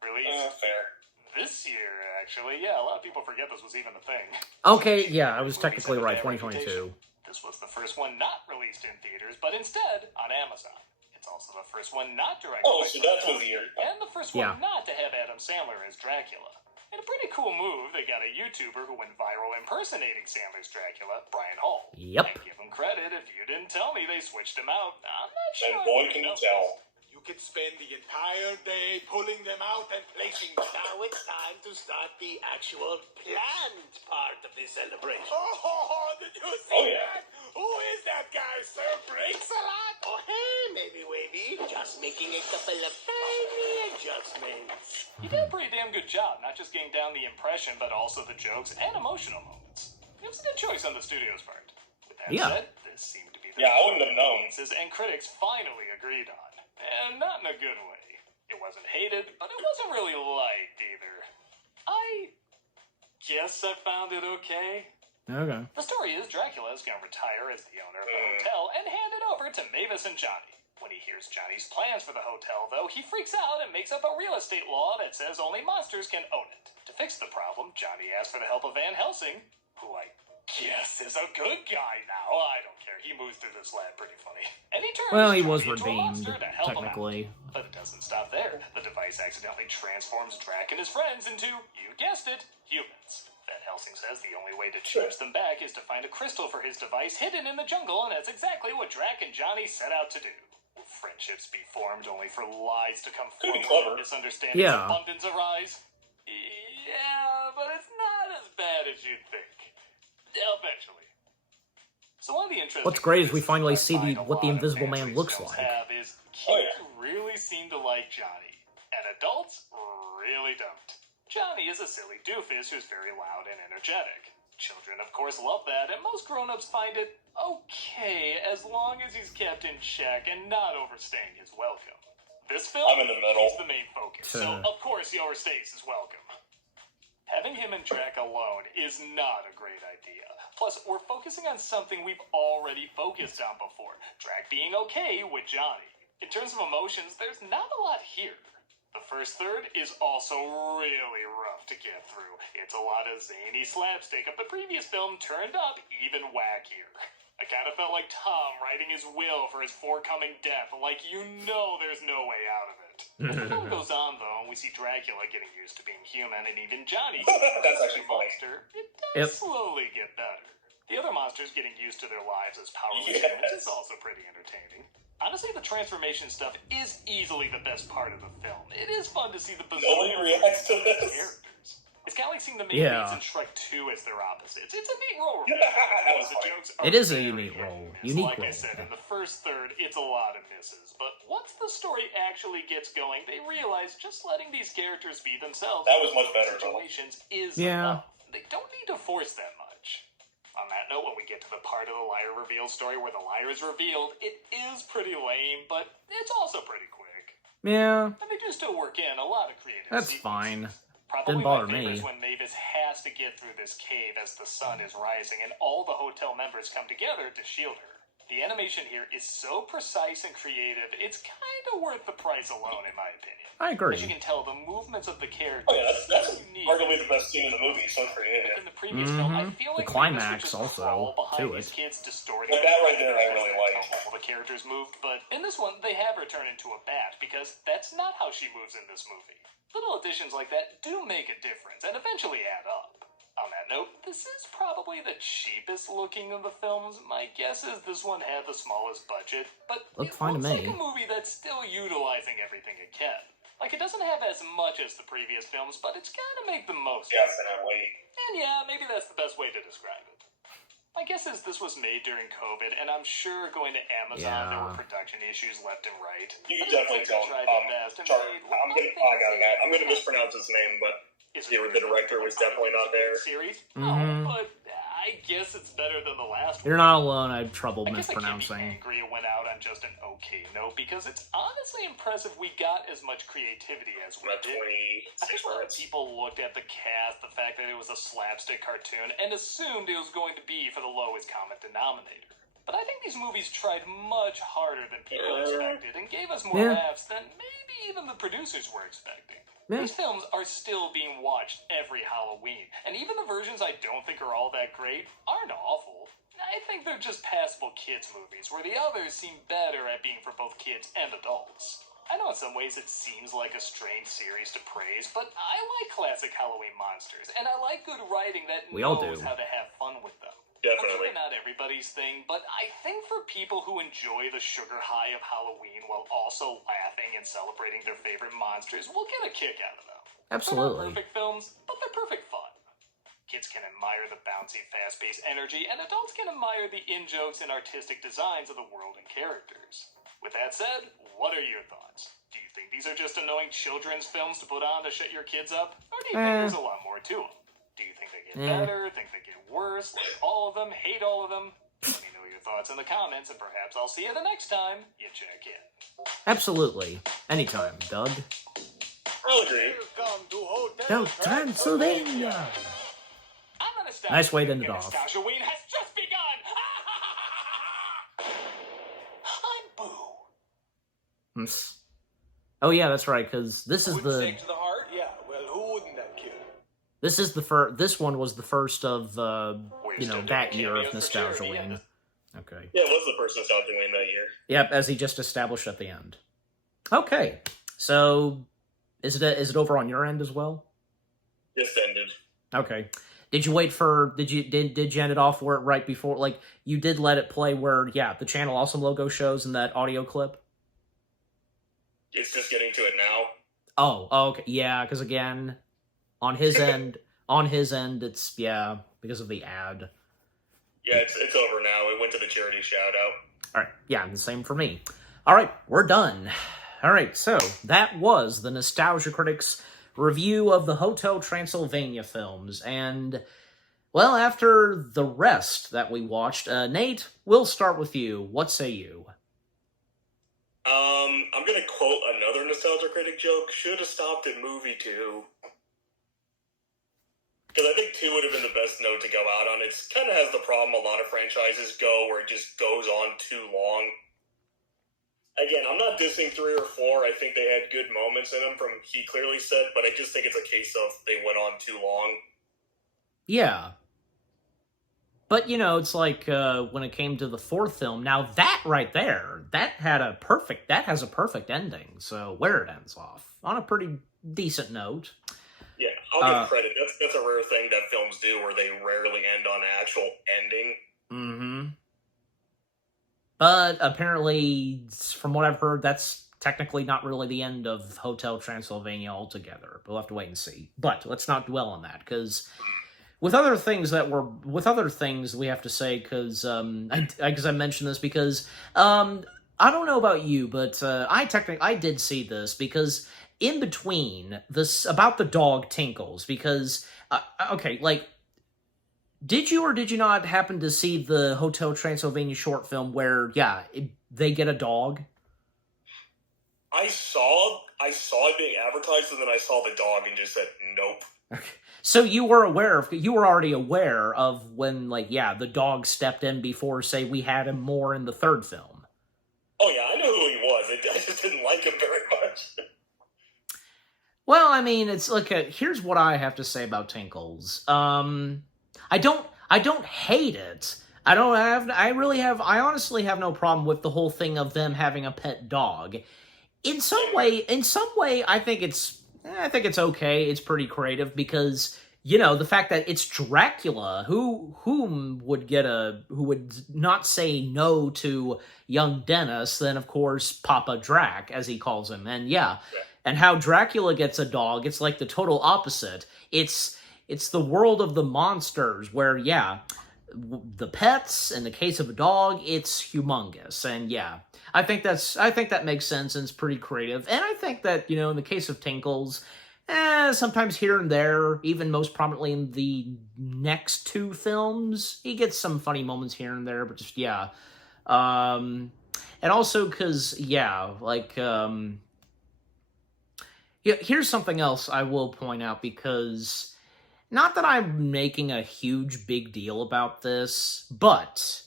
Released Fair. this year, actually. Yeah, a lot of people forget this was even a thing. Okay, yeah, I was technically right. 2022. This was the first one not released in theaters, but instead on Amazon. It's also the first one not directed Oh, by so that's Critic, what the year. and the first Yeah. one not to have Adam Sandler as Dracula. In a pretty cool move, they got a YouTuber who went viral impersonating Sandler's Dracula, Brian Hall. Yep. And give him credit, if you didn't tell me they switched him out, I'm not sure. And boy, can you tell. You could spend the entire day pulling them out and placing them. Now it's time to start the actual planned part of the celebration. Oh, did you see Oh, yeah. that? Who is that guy, sir? Breaks a lot? Oh, hey, maybe wavy. Just making a couple of tiny adjustments. He did a pretty damn good job, not just getting down the impression, but also the jokes and emotional moments. It was a good choice on the studio's part. With that Yeah. said, this seemed to be the Yeah, I wouldn't have known. audiences and critics finally agreed on. And not in a good way. It wasn't hated, but it wasn't really liked either. I guess I found it okay. Okay. The story is Dracula is going to retire as the owner of the hotel and hand it over to Mavis and Johnny. When he hears Johnny's plans for the hotel, though, he freaks out and makes up a real estate law that says only monsters can own it. To fix the problem, Johnny asks for the help of Van Helsing, who I guess is a good guy now. I don't care. He moves through this lab pretty funny. And he turns Well, he was Johnny into a redeemed, monster to help him out. technically. But it doesn't stop there. The device accidentally transforms Drac and his friends into, you guessed it, humans. Van Helsing says the only way to change them back is to find a crystal for his device hidden in the jungle, and that's exactly what Drac and Johnny set out to do. Will friendships be formed only for lies to come Could be forward clever. and misunderstandings Yeah. abundance arise? Yeah, but it's not as bad as you'd think. Eventually. So one of the interesting What's great is we things finally I see find a what the lot of Invisible Man fantasy looks films like. have is Oh, kids yeah. really seem to like Johnny, and adults really don't. Johnny is a silly doofus who's very loud and energetic. Children, of course, love that, and most grown-ups find it okay as long as he's kept in check and not overstaying his welcome. This film, I'm in the middle. he's the main focus, so of course he overstays his welcome. Having him and Drac alone is not a great idea. Plus, we're focusing on something we've already focused on before, Drac being okay with Johnny. In terms of emotions, there's not a lot here. The first third is also really rough to get through. It's a lot of zany slapstick of the previous film turned up even wackier. I kind of felt like Tom writing his will for his forthcoming death, like you know there's no way out of it. As the film goes on, though, and we see Dracula getting used to being human, and even Johnny That's actually a funny. monster, it does slowly get better. The other monsters getting used to their lives as powerless humans is also pretty entertaining. Honestly, the transformation stuff is easily the best part of the film. It is fun to see the bizarre Nobody reacts to this. characters. It's kind of like seeing the main Yeah. leads in Shrek 2 as their opposites. It's a neat role reversal. That was The funny. jokes are It is a very unique hit role. and miss. Unique like I role, said, yeah. in the first third, it's a lot of misses. But once the story actually gets going, they realize just letting these characters be themselves That was much better, though. situations is Yeah. enough. They don't need to force that much. On that note, when we get to the part of the liar reveal story where the liar is revealed, it is pretty lame, but it's also pretty quick. Yeah. And they do still work in a lot of creative That's sequences. fine. Probably Didn't bother my favorite me. is when Mavis has to get through this cave as the sun is rising and all the hotel members come together to shield her. The animation here is so precise and creative, it's kind of worth the price alone, in my opinion. I agree. As you can tell, the movements of the characters Oh yeah, that's are unique. arguably the best scene in the movie. So creative. In the previous film, I feel The like climax Mavis would just also crawl behind to these it. kids distorting. Like that right there, I really liked. All the characters moved, but in this one, they have her turn into a bat because that's not how she moves in this movie. Little additions like that do make a difference and eventually add up. On that note, this is probably the cheapest looking of the films. My guess is this one had the smallest budget, but Looked it fine to looks me. like a movie that's still utilizing everything it can. Like, it doesn't have as much as the previous films, but it's gotta make the most of it. Definitely. And yeah, maybe that's the best way to describe it. My guess is this was made during COVID, and I'm sure going to Amazon there were production issues left and right. You can definitely tell. Tried their best and Sorry, made what I'm I think gonna is a I'm gonna mispronounce his name, but is the director was definitely not there. Series? Mhm. No, but I guess it's better than the last You're one. not alone. I had trouble I guess I can't be mispronouncing. angry it went out on just an okay note because it's honestly impressive we got as much creativity as we About did. I 26 think a lot of minutes. people looked at the cast, the fact that it was a slapstick cartoon, and assumed it was going to be for the lowest common denominator. But I think these movies tried much harder than people expected and gave us more Yeah. laughs than maybe even the producers were expecting. Yeah. These films are still being watched every Halloween, and even the versions I don't think are all that great aren't awful. I think they're just passable kids' movies, where the others seem better at being for both kids and adults. I know in some ways it seems like a strange series to praise, but I like classic Halloween monsters, and I like good writing that We all knows do. how to have fun with them. I'm sure Definitely. not everybody's thing, but I think for people who enjoy the sugar high of Halloween while also laughing and celebrating their favorite monsters will get a kick out of them. They're Absolutely. not perfect films, but they're perfect fun. Kids can admire the bouncy, fast-paced energy, and adults can admire the in-jokes and artistic designs of the world and characters. With that said, what are your thoughts? Do you think these are just annoying children's films to put on to shut your kids up? Or do you think there's a lot more to them? Do you think they get better? Think they get worse? Like all of them? Hate all of them? Let me know your thoughts in the comments, and perhaps I'll see you the next time you check in. Absolutely. Anytime, Doug. I'll agree. Welcome to Hotel Go Transylvania! I'm gonna stop. Nice way to end it off. Nostalgia-ween has just begun! I'm Boo. Oh yeah, that's right. Because this is Wouldn't the take to the heart? Yeah, well, who wouldn't that kid? this is the first. This one was the first of We're still that doing year of cameos for Nostalgia charity, Wing. yeah. Okay. Yeah, it was the first Nostalgia Wing that year. Yep, as he just established at the end. Okay, so is it over on your end as well? Just ended. Okay. Did you wait for? Did you end it off where right before? Like you did let it play where? Yeah, the Channel Awesome logo shows in that audio clip. It's just getting to it now. Oh, okay, yeah, because again, on his end, it's because of the ad. Yeah, it's over now. It went to the charity shout out. All right, yeah, the same for me. All right, we're done. All right, so that was the Nostalgia Critics review of the Hotel Transylvania films, and well, after the rest that we watched, Nate, we'll start with you. What say you? I'm gonna quote another Nostalgia Critic joke. Should have stopped at movie 2. Because I think 2 would have been the best note to go out on. It kind of has the problem a lot of franchises go, where it just goes on too long. Again, I'm not dissing 3 or 4. I think they had good moments in them, from he clearly said, but I just think it's a case of they went on too long. Yeah. But, you know, it's like when it came to the 4th film, now that right there, that has a perfect ending. So where it ends off, on a pretty decent note. Yeah, I'll give credit. That's a rare thing that films do, where they rarely end on an actual ending. Mm-hmm. But apparently, from what I've heard, that's technically not really the end of Hotel Transylvania altogether. We'll have to wait and see. But let's not dwell on that, because with other things we have to say, because I mentioned this because I don't know about you, but I did see this because in between this about the dog Tinkles, because okay, like Did you or did you not happen to see the Hotel Transylvania short film where, yeah, they get a dog? I saw it being advertised, and then I saw the dog and just said nope. Okay. So you were already aware of when, like, yeah, the dog stepped in before, say, we had him more in the third film. Oh yeah, I knew who he was. I just didn't like him very much. Well, I mean, it's like here's what I have to say about Tinkles. I don't hate it. I honestly have no problem with the whole thing of them having a pet dog. In some way, I think it's okay. It's pretty creative because, you know, the fact that it's Dracula, who would not say no to young Dennis, then of course Papa Drac, as he calls him. And yeah. And how Dracula gets a dog, it's like the total opposite. It's the world of the monsters where, yeah, the pets, in the case of a dog, it's humongous. And yeah, I think that makes sense and it's pretty creative. And I think that, you know, in the case of Tinkles, sometimes here and there, even most prominently in the next two films, he gets some funny moments here and there, but just, yeah. And also because, yeah, like, yeah, here's something else I will point out, because not that I'm making a huge big deal about this, but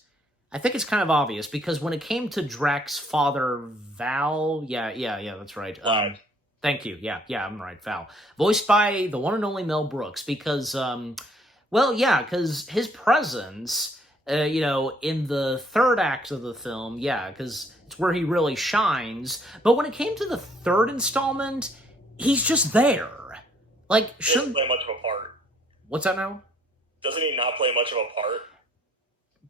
I think it's kind of obvious, because when it came to Drac's father, Val, yeah, that's right. Thank you. Yeah, I'm right, Val. Voiced by the one and only Mel Brooks, because, well, yeah, because his presence, you know, in the third act of the film, yeah, because it's where he really shines, but when it came to the third installment, he's just there. Like, shouldn't play much of a part. What's that now? Doesn't he not play much of a part?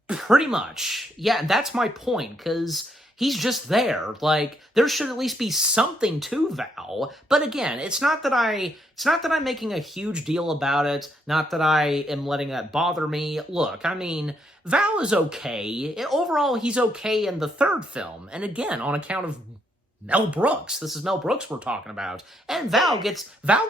Pretty much. Yeah, that's my point, because he's just there. Like, there should at least be something to Val. But again, it's not that I'm making a huge deal about it, not that I am letting that bother me. Look, I mean, Val is okay. Overall, he's okay in the third film. And again, on account of Mel Brooks. This is Mel Brooks we're talking about. And Val gets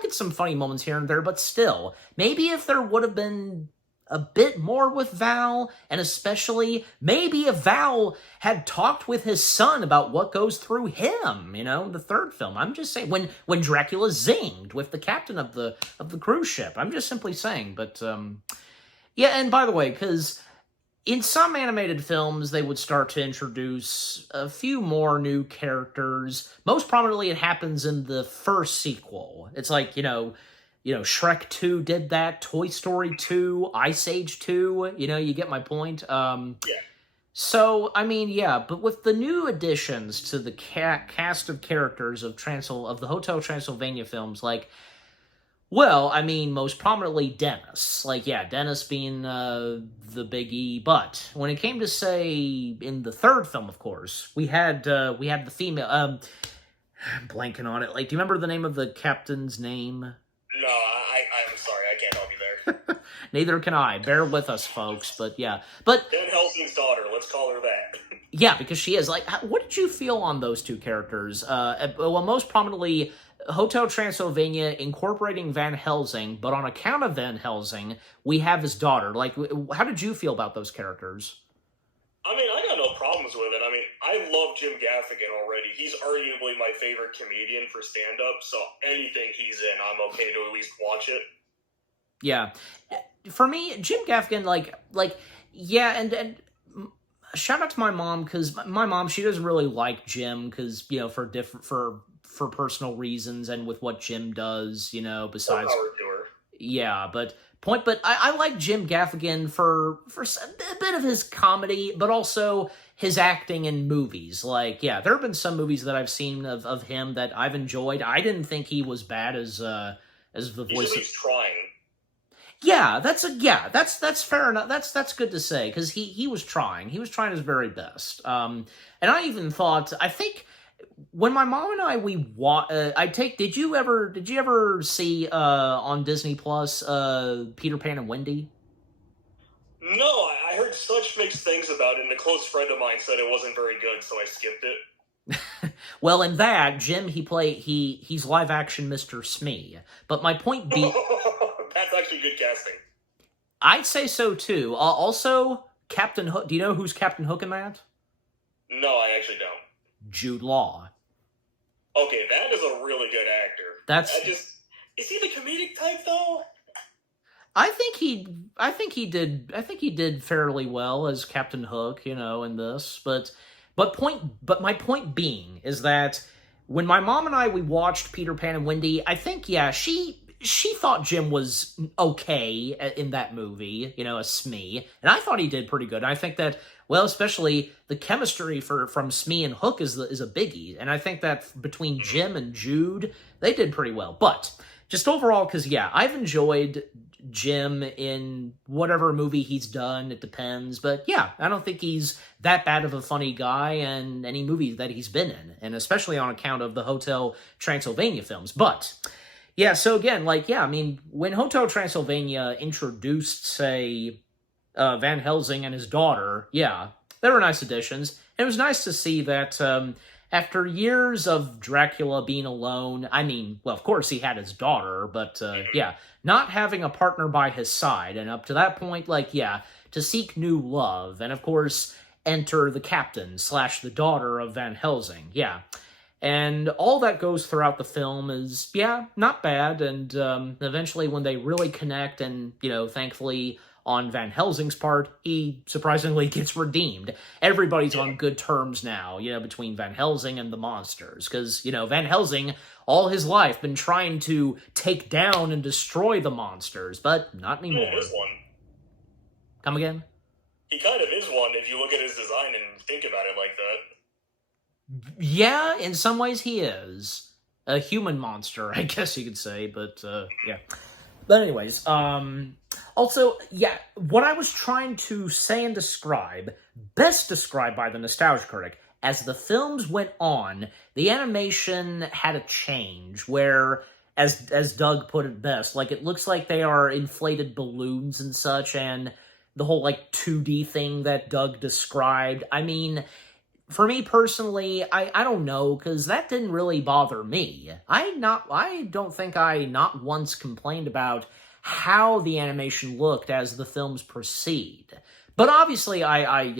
some funny moments here and there, but still, maybe if there would have been a bit more with Val, and especially maybe if Val had talked with his son about what goes through him, you know, in the third film. I'm just saying, when Dracula zinged with the captain of the cruise ship. I'm just simply saying, but yeah, and by the way, because in some animated films, they would start to introduce a few more new characters. Most prominently, it happens in the first sequel. It's like, you know, Shrek 2 did that, Toy Story 2, Ice Age 2, you know, you get my point. Yeah. So, I mean, yeah, but with the new additions to the cast of characters of the Hotel Transylvania films, like, well, I mean, most prominently Dennis. Like, yeah, Dennis being the biggie. But when it came to, say, in the third film, of course, we had the female. I'm blanking on it. Like, do you remember the name of the captain's name? No, I'm sorry, I can't help you there. Neither can I. Bear with us, folks. But yeah, but Van Helsing's daughter. Let's call her that. Yeah, because she is. Like, what did you feel on those two characters? Well, most prominently, Hotel Transylvania incorporating Van Helsing, but on account of Van Helsing, we have his daughter. Like, how did you feel about those characters? I mean, I got no problems with it. I mean, I love Jim Gaffigan already. He's arguably my favorite comedian for stand-up, so anything he's in, I'm okay to at least watch it. Yeah. For me, Jim Gaffigan, like, yeah, and shout out to my mom, because my mom, she doesn't really like Jim, because, you know, for personal reasons, and with what Jim does, you know, besides... More power to her. Yeah, but I like Jim Gaffigan for a bit of his comedy, but also his acting in movies. Like, yeah, there have been some movies that I've seen of him that I've enjoyed. I didn't think he was bad as the voice. He's trying. Yeah, that's fair enough. That's good to say, because he was trying. He was trying his very best. And I even thought, I think, when my mom and I did you ever see on Disney Plus Peter Pan and Wendy? No, I heard such mixed things about it, and a close friend of mine said it wasn't very good, so I skipped it. Well, in that, Jim, he's live action Mr. Smee. But my point being, that's actually good casting. I'd say so too. Also, Captain Hook. Do you know who's Captain Hook in that? No, I actually don't. Jude Law. Okay, that is a really good actor. That's. Is he the comedic type though? I think he did fairly well as Captain Hook, in this. But my point being is that when my mom and we watched Peter Pan and Wendy, I think she thought Jim was okay in that movie, as Smee, and I thought he did pretty good. And I think that, well, especially the chemistry from Smee and Hook is a biggie, and I think that between Jim and Jude, they did pretty well. But just overall, because I've enjoyed Jim in whatever movie he's done. It depends, but I don't think he's that bad of a funny guy in any movie that he's been in, and especially on account of the Hotel Transylvania films. But so again, I mean, when Hotel Transylvania introduced, say, Van Helsing and his daughter, they were nice additions. And it was nice to see that after years of Dracula being alone, I mean, well, of course he had his daughter, but not having a partner by his side, and up to that point, to seek new love, and of course, enter the captain / the daughter of Van Helsing, And all that goes throughout the film is, not bad, and eventually when they really connect, and, thankfully, on Van Helsing's part, he surprisingly gets redeemed. Everybody's on good terms now, between Van Helsing and the monsters, because, Van Helsing, all his life, been trying to take down and destroy the monsters, but not anymore. He is one. Come again? He kind of is one if you look at his design and think about it like that. Yeah, in some ways he is. A human monster, I guess you could say, but, But anyways, also, what I was trying to say and describe, best described by the Nostalgia Critic, as the films went on, the animation had a change, where, as Doug put it best, it looks like they are inflated balloons and such, and the whole, 2D thing that Doug described. I mean, for me personally, I don't know, because that didn't really bother me. I don't think I not once complained about how the animation looked as the films proceed. But obviously, I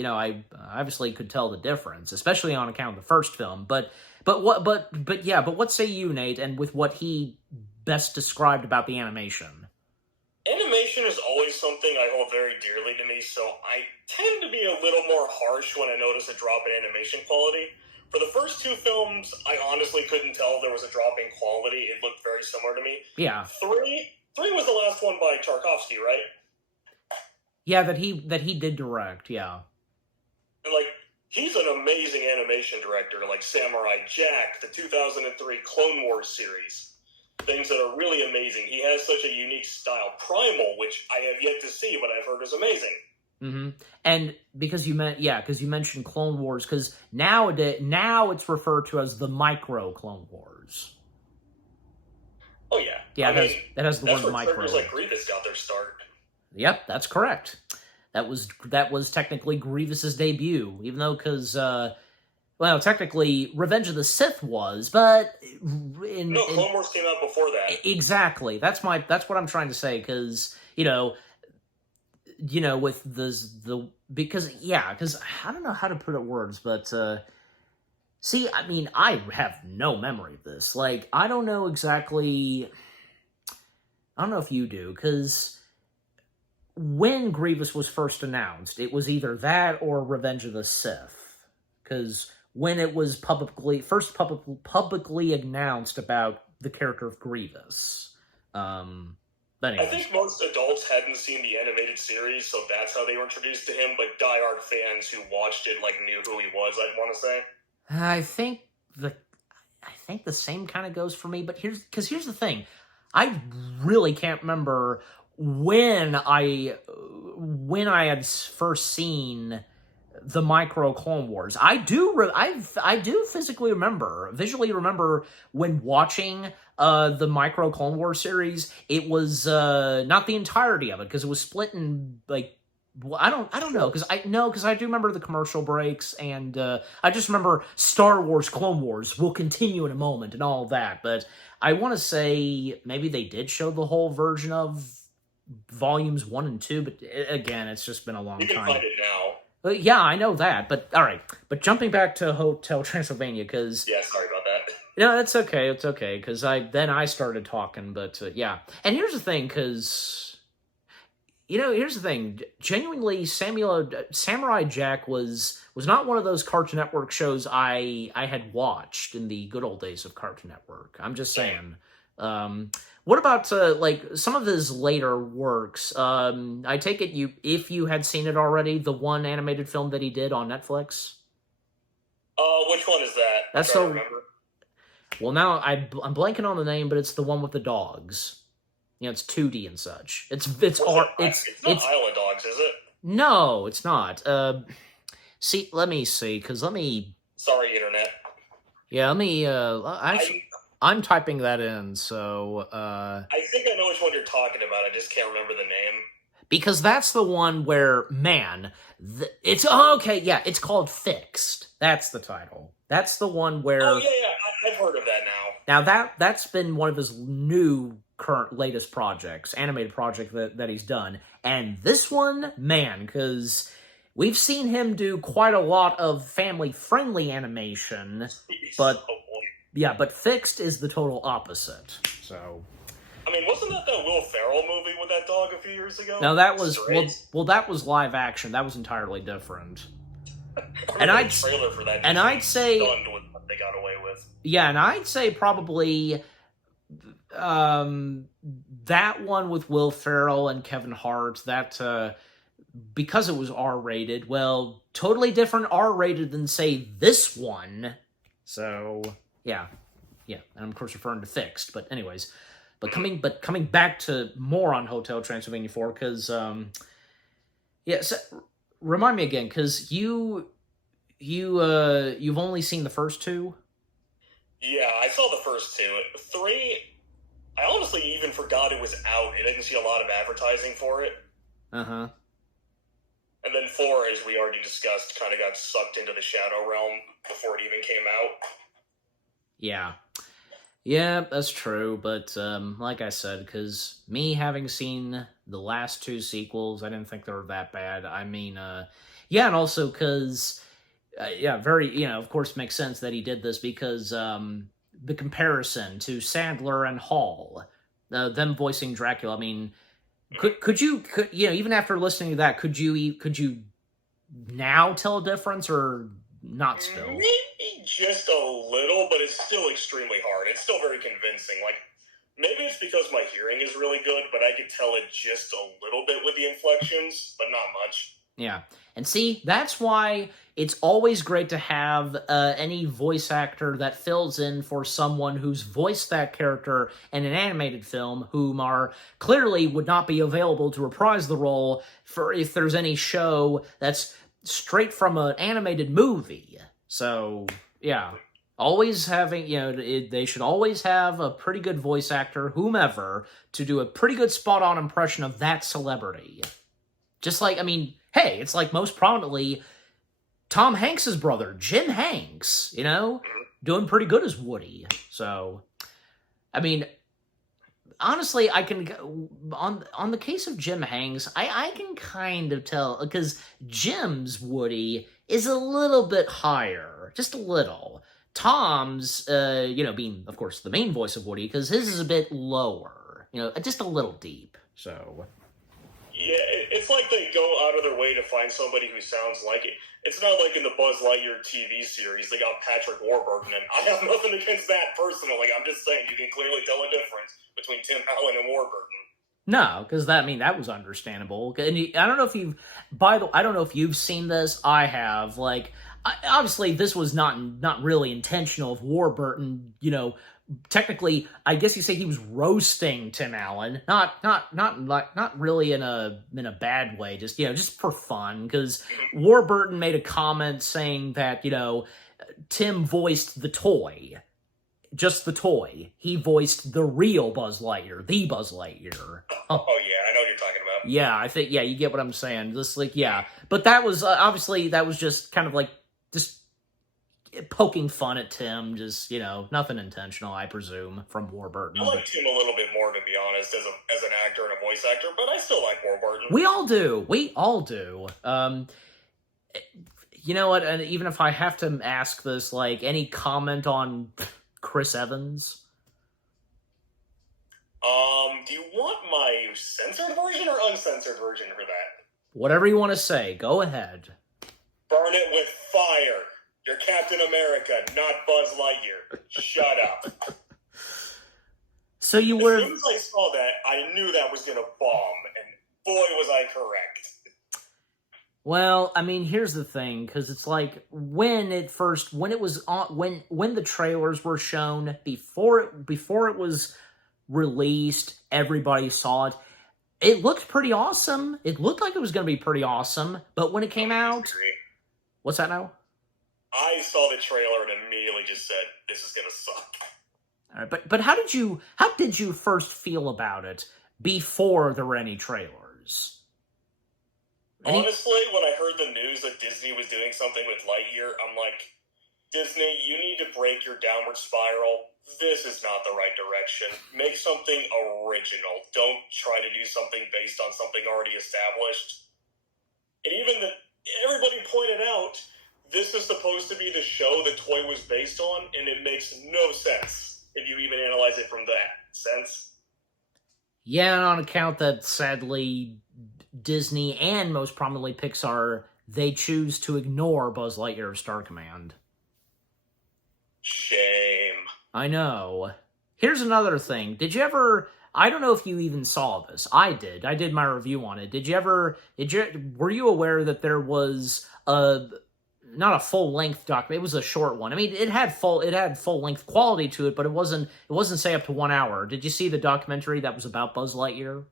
obviously could tell the difference, especially on account of the first film. But what say you, Nate, and with what he best described about the animation? Animation is always something I hold very dearly to me, so I tend to be a little more harsh when I notice a drop in animation quality. For the first two films, I honestly couldn't tell there was a drop in quality. It looked very similar to me. Yeah. Three was the last one by Tarkovsky, right? Yeah, that he did direct, yeah. And, he's an amazing animation director, like Samurai Jack, the 2003 Clone Wars series. Things that are really amazing. He has such a unique style. Primal, which I have yet to see, but I've heard is amazing. Mm-hmm. And because you mentioned Clone Wars, because now it's referred to as the Micro Clone Wars. Oh yeah, yeah. That has the word micro. That's where characters like Grievous got their start. Yep, that's correct. That was technically Grievous's debut, even though technically Revenge of the Sith was, but Clone Wars came out before that. Exactly. That's what I'm trying to say, because with because I don't know how to put it words, but see, I mean, I have no memory of this. I don't know exactly. I don't know if you do, because when Grievous was first announced, it was either that or Revenge of the Sith, because when it was publicly announced about the character of Grievous. But anyways. I think most adults hadn't seen the animated series, so that's how they were introduced to him, but diehard fans who watched it knew who he was, I'd want to say. I think the same kind of goes for me, but here's the thing. I really can't remember when I had first seen the Micro Clone Wars. I do visually remember when watching the Micro Clone Wars series. It was not the entirety of it, because it was split in I don't know, because I do remember the commercial breaks, and I just remember Star Wars Clone Wars will continue in a moment and all that. But I want to say maybe they did show the whole version of volumes 1 and 2, but again, it's just been a long You can time. find it now. Yeah, I know that, but all right. But jumping back to Hotel Transylvania, because Yeah, sorry about that. no, it's okay, because I started talking, but yeah. And here's the thing, because here's the thing. Genuinely, Samurai Jack was not one of those Cartoon Network shows I had watched in the good old days of Cartoon Network. I'm just saying. What about like some of his later works? I take it if you had seen it already, the one animated film that he did on Netflix. Which one is that? That's I'm trying to remember. Well, now I'm blanking on the name, but it's the one with the dogs. It's 2D and such. It's not Island Dogs, is it? No, it's not. Let me see, Sorry, internet. Yeah, let me. I'm typing that in, so. I think I know which one you're talking about. I just can't remember the name. Because that's the one where, man, it's called Fixed. That's the title. That's the one where... Oh, yeah, I've heard of that now. Now, that's been one of his latest projects, animated project that he's done. And this one, man, because we've seen him do quite a lot of family-friendly animation, but... Yeah, but Fixed is the total opposite, so... I mean, wasn't that Will Ferrell movie with that dog a few years ago? No, that was that was live action. That was entirely different. And trailer for that. And I'd say stunned with what they got away with. Yeah, and I'd say probably that one with Will Ferrell and Kevin Hart. That because it was R-rated. Well, totally different R-rated than say this one. So yeah, and I'm of course referring to Fixed. But anyways. But coming back to more on Hotel Transylvania 4, because so, remind me again, because you've only seen the first 2. Yeah, I saw the first 2. 3, I honestly even forgot it was out. I didn't see a lot of advertising for it. And then 4, as we already discussed, kind of got sucked into the Shadow Realm before it even came out. Yeah, that's true, but like I said, because me having seen the last 2 sequels, I didn't think they were that bad. I mean, and also because, very, of course makes sense that he did this because the comparison to Sandler and Hall, them voicing Dracula, I mean, could you even after listening to that, could you now tell a difference or not still? Maybe just a little, but it's still extremely hard. It's still very convincing. Like, maybe it's because my hearing is really good, but I could tell it just a little bit with the inflections, but not much. Yeah, and see, that's why it's always great to have any voice actor that fills in for someone who's voiced that character in an animated film, whom are clearly would not be available to reprise the role for if there's any show that's straight from an animated movie. So, yeah. Always having, they should always have a pretty good voice actor, whomever, to do a pretty good spot-on impression of that celebrity. Just like, I mean, hey, it's like most prominently Tom Hanks's brother, Jim Hanks, doing pretty good as Woody. So, I mean, honestly, I can on the case of Jim Hanks, I can kind of tell because Jim's Woody is a little bit higher, just a little. Tom's, being of course the main voice of Woody, because his is a bit lower, just a little deep. So, yeah, it's like they go out of their way to find somebody who sounds like it. It's not like in the Buzz Lightyear TV series, they got Patrick Warburton, and I have nothing against that personally. I'm just saying you can clearly tell a difference between Tim Allen and Warburton. No, because that was understandable. And I don't know if I don't know if you've seen this. I have. Like, obviously, this was not really intentional of Warburton. Technically, I guess you say he was roasting Tim Allen. Not really in a bad way. Just for fun. Because Warburton made a comment saying that Tim voiced the toy. Just the toy. He voiced the real Buzz Lightyear, the Buzz Lightyear. Oh yeah, I know what you're talking about. Yeah, I think, you get what I'm saying. Just like, yeah. But that was, obviously, that was just kind of like, just, poking fun at Tim, just, you know, nothing intentional, I presume, from Warburton. I like Tim a little bit more, to be honest, as an actor and a voice actor, but I still like Warburton. We all do. We all do. You know what? And even if I have to ask this, like, any comment on Chris Evans? Do you want my censored version or uncensored version for that? Whatever you want to say. Go ahead. Burn it with fire. You're Captain America, not Buzz Lightyear. Shut up. So you were... As soon as I saw that, I knew that was going to bomb, and boy was I correct. Well, I mean, here's the thing, because it's like, when the trailers were shown, before it was released, everybody saw it. It looked pretty awesome. It looked like it was going to be pretty awesome, but when it came out... What's that now? I saw the trailer and immediately just said, this is going to suck. All right, but how did you first feel about it before there were any trailers? Honestly, when I heard the news that Disney was doing something with Lightyear, I'm like, Disney, you need to break your downward spiral. This is not the right direction. Make something original. Don't try to do something based on something already established. And even everybody pointed out, this is supposed to be the show the toy was based on, and it makes no sense if you even analyze it from that sense. Yeah, on account that, sadly, Disney and most prominently Pixar, they choose to ignore Buzz Lightyear's Star Command. Shame. I know. Here's another thing. Did you ever... I don't know if you even saw this. I did. I did my review on it. Were you aware that there was not a full-length document, it was a short one. I mean, it had full-length quality to it, but it wasn't say up to 1 hour. Did you see the documentary that was about Buzz Lightyear?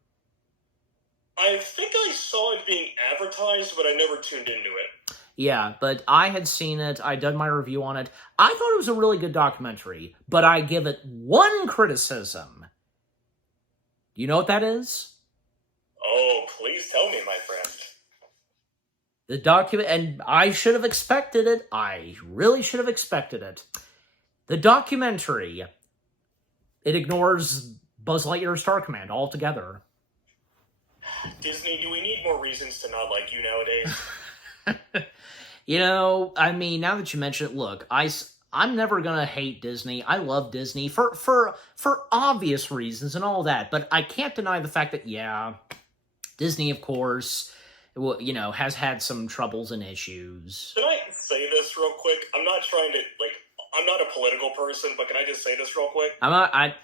I think I saw it being advertised, but I never tuned into it. Yeah, but I had seen it. I did my review on it. I thought it was a really good documentary, but I give it one criticism. You know what that is? Oh, please tell me, my friend. The document, and I should have expected it. I really should have expected it. The documentary, it ignores Buzz Lightyear's Star Command altogether. Disney, do we need more reasons to not like you nowadays? You know, I mean, now that you mention it, look, I'm never gonna hate Disney. I love Disney for obvious reasons and all that, but I can't deny the fact that, yeah, Disney, of course, you know, has had some troubles and issues. Can I say this real quick? I'm not trying to, I'm not a political person, but can I just say this real quick? I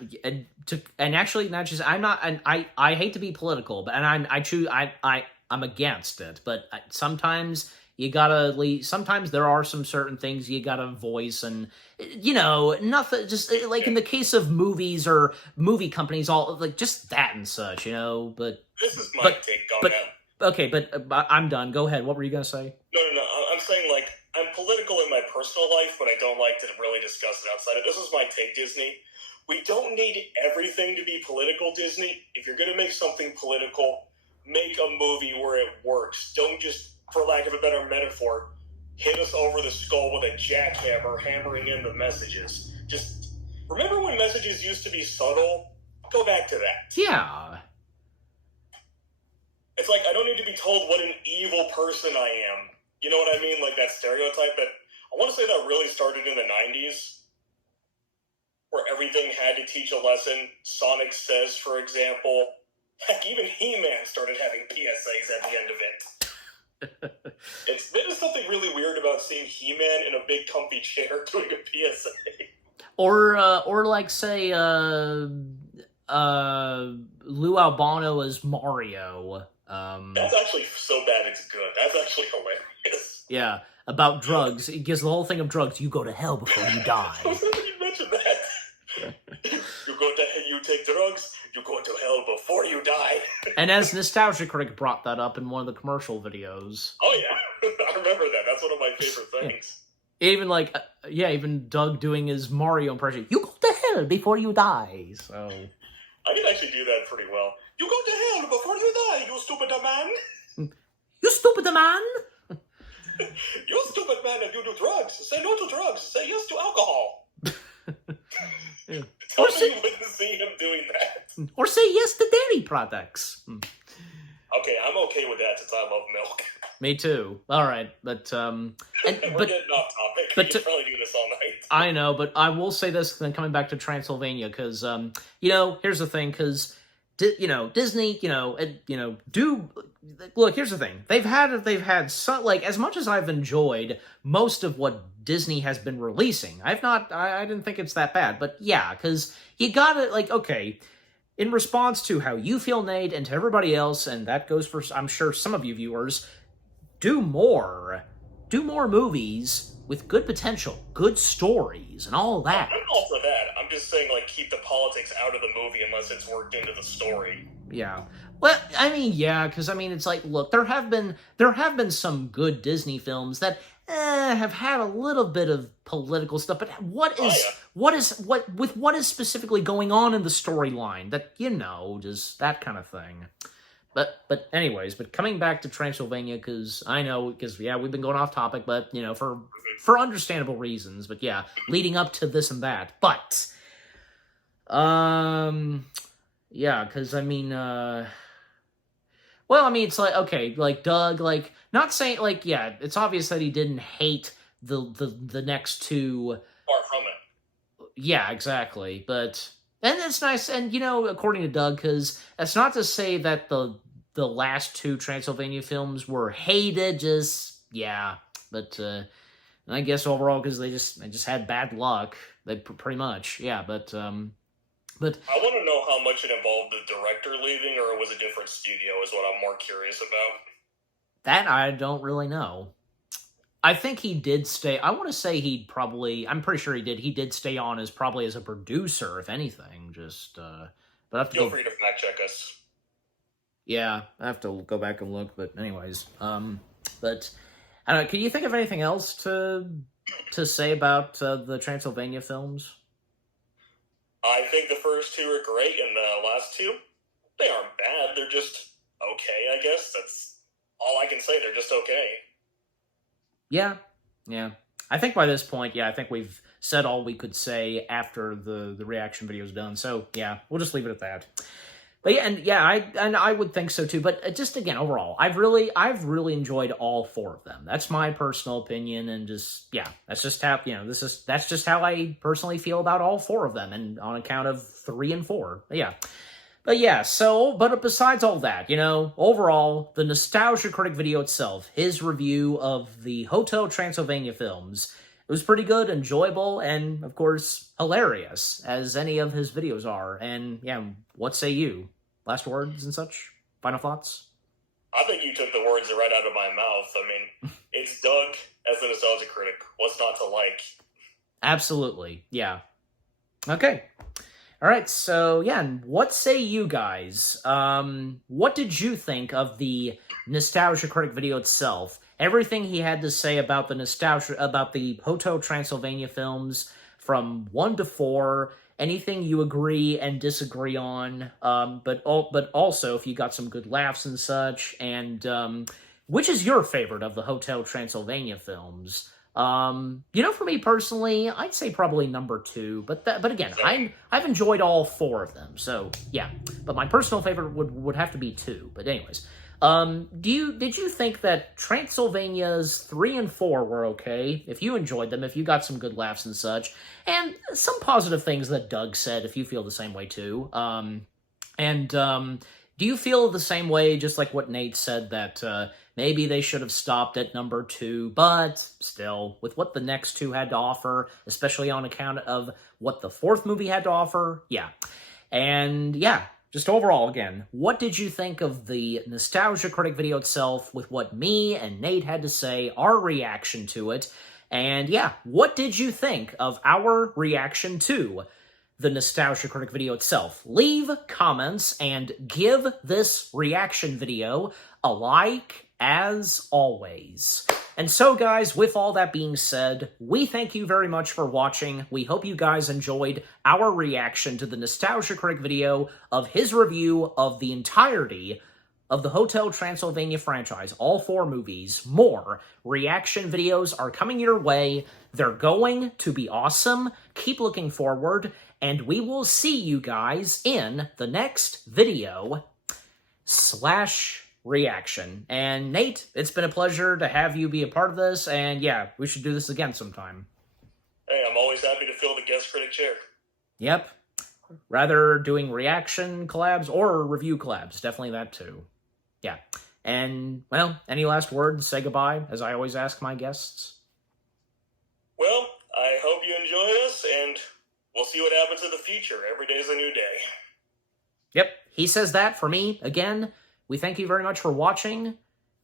hate to be political, but I'm against it, but sometimes you gotta, sometimes there are some certain things you gotta voice, and, you know, nothing, just, like, in the case of movies or movie companies, all, like, just that and such, you know, but... This is my take on that. Okay, but I'm done. Go ahead. What were you gonna say? No, I'm saying, like, I'm political in my personal life, but I don't like to really discuss it outside of... This is my take, Disney. We don't need everything to be political, Disney. If you're gonna make something political, make a movie where it works. Don't just, for lack of a better metaphor, hit us over the skull with a jackhammer, hammering in the messages. Just remember when messages used to be subtle? Go back to that. Yeah. It's like, I don't need to be told what an evil person I am. You know what I mean? Like that stereotype that, I want to say that really started in the 90s, where everything had to teach a lesson. Sonic Says, for example. Heck, even He-Man started having PSAs at the end of it. There is something really weird about seeing He-Man in a big comfy chair doing a PSA. Or like, say, Lou Albano as Mario. That's actually so bad it's good. That's actually hilarious. Yeah, about drugs. He gives the whole thing of drugs. You go to hell before you die. I was hoping you mentioned that. You take drugs, you go to hell before you die. And as Nostalgia Critic brought that up in one of the commercial videos. Oh yeah, I remember that. That's one of my favorite things. Even like, even Doug doing his Mario impression. You go to hell before you die. So I can actually do that pretty well. You go to hell before you die, you stupid man. You stupid man. You stupid man, if you do drugs, say no to drugs, say yes to alcohol. Yeah. Tell me you wouldn't see him doing that. Or say yes to dairy products. Okay, I'm okay with that since I love milk. Me too. All right, but We're getting off topic. We could probably do this all night. I know, but I will say this. Then coming back to Transylvania, because you know, here's the thing, because Disney, look. Here's the thing. They've had some, like, as much as I've enjoyed most of what Disney has been releasing, I didn't think it's that bad. But yeah, because you gotta, like, okay. In response to how you feel, Nate, and to everybody else, and that goes for, I'm sure, some of you viewers, do more movies with good potential, good stories, and all that. I'm all for that. I'm just saying, like, keep the politics out of the movie unless it's worked into the story. Yeah. Well, I mean, yeah, because, I mean, it's like, look, there have been some good Disney films that have had a little bit of political stuff, but what is specifically going on in the storyline that, just that kind of thing. But anyways, coming back to Transylvania, because we've been going off topic, but for understandable reasons, but yeah, leading up to this and that, but yeah, because I mean, well, I mean, it's like, okay, like Doug, like, not saying, like, yeah, it's obvious that he didn't hate the next two. Far from it. Yeah, exactly. But, and it's nice, and, according to Doug, because that's not to say that the last two Transylvania films were hated, just, yeah. But, I guess overall, because they just had bad luck, they pretty much, yeah, but I want to know how much it involved the director leaving, or it was a different studio, is what I'm more curious about. That I don't really know. I think he did stay. I want to say I'm pretty sure he did. He did stay on as a producer, if anything. Just, but I have to Feel free to fact check us. Yeah, I have to go back and look. But anyways, but I don't know. Can you think of anything else to say about the Transylvania films? I think the first two are great, and the last two, they aren't bad. They're just okay, I guess. That's all I can say. They're just okay. Yeah. I think by this point, I think we've said all we could say after the reaction video is done. So, yeah, we'll just leave it at that. But I would think so too. But just again, overall, I've really enjoyed all four of them. That's my personal opinion, and that's just how that's just how I personally feel about all four of them, and on account of 3 and 4. But besides all that, overall, the Nostalgia Critic video itself, his review of the Hotel Transylvania films, it was pretty good, enjoyable, and, of course, hilarious, as any of his videos are. And, what say you? Last words and such? Final thoughts? I think you took the words right out of my mouth. I mean, it's Doug as the Nostalgia Critic. What's not to like? Absolutely, yeah. Okay. All right, so, what say you guys? What did you think of the Nostalgia Critic video itself? Everything he had to say about the Hotel Transylvania films from 1 to 4, anything you agree and disagree on, but also if you got some good laughs and such, and which is your favorite of the Hotel Transylvania films? For me personally, I'd say probably number 2, but again, I've enjoyed all 4 of them, so yeah. But my personal favorite would have to be 2. But anyways, did you think that Transylvania's 3 and 4 were okay? If you enjoyed them, if you got some good laughs and such, and some positive things that Doug said, if you feel the same way too, do you feel the same way, just like what Nate said, that maybe they should have stopped at number 2, but still, with what the next 2 had to offer, especially on account of what the 4th movie had to offer, just overall, again, what did you think of the Nostalgia Critic video itself, with what me and Nate had to say, our reaction to it, and what did you think of our reaction to the Nostalgia Critic video itself? Leave comments and give this reaction video a like, as always. And so, guys, with all that being said, we thank you very much for watching. We hope you guys enjoyed our reaction to the Nostalgia Critic video of his review of the entirety of the Hotel Transylvania franchise, all 4 movies, more reaction videos are coming your way. They're going to be awesome. Keep looking forward, and we will see you guys in the next video / reaction. And Nate, it's been a pleasure to have you be a part of this, and yeah, we should do this again sometime. Hey, I'm always happy to fill the guest critic chair. Yep. Rather doing reaction collabs or review collabs. Definitely that too. Yeah. And, well, any last words? Say goodbye, as I always ask my guests. Well, I hope you enjoy this, and we'll see what happens in the future. Every day's a new day. Yep. He says that for me. Again, we thank you very much for watching.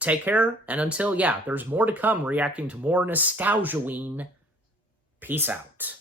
Take care. And until, there's more to come reacting to more Nostalgiaween. Peace out.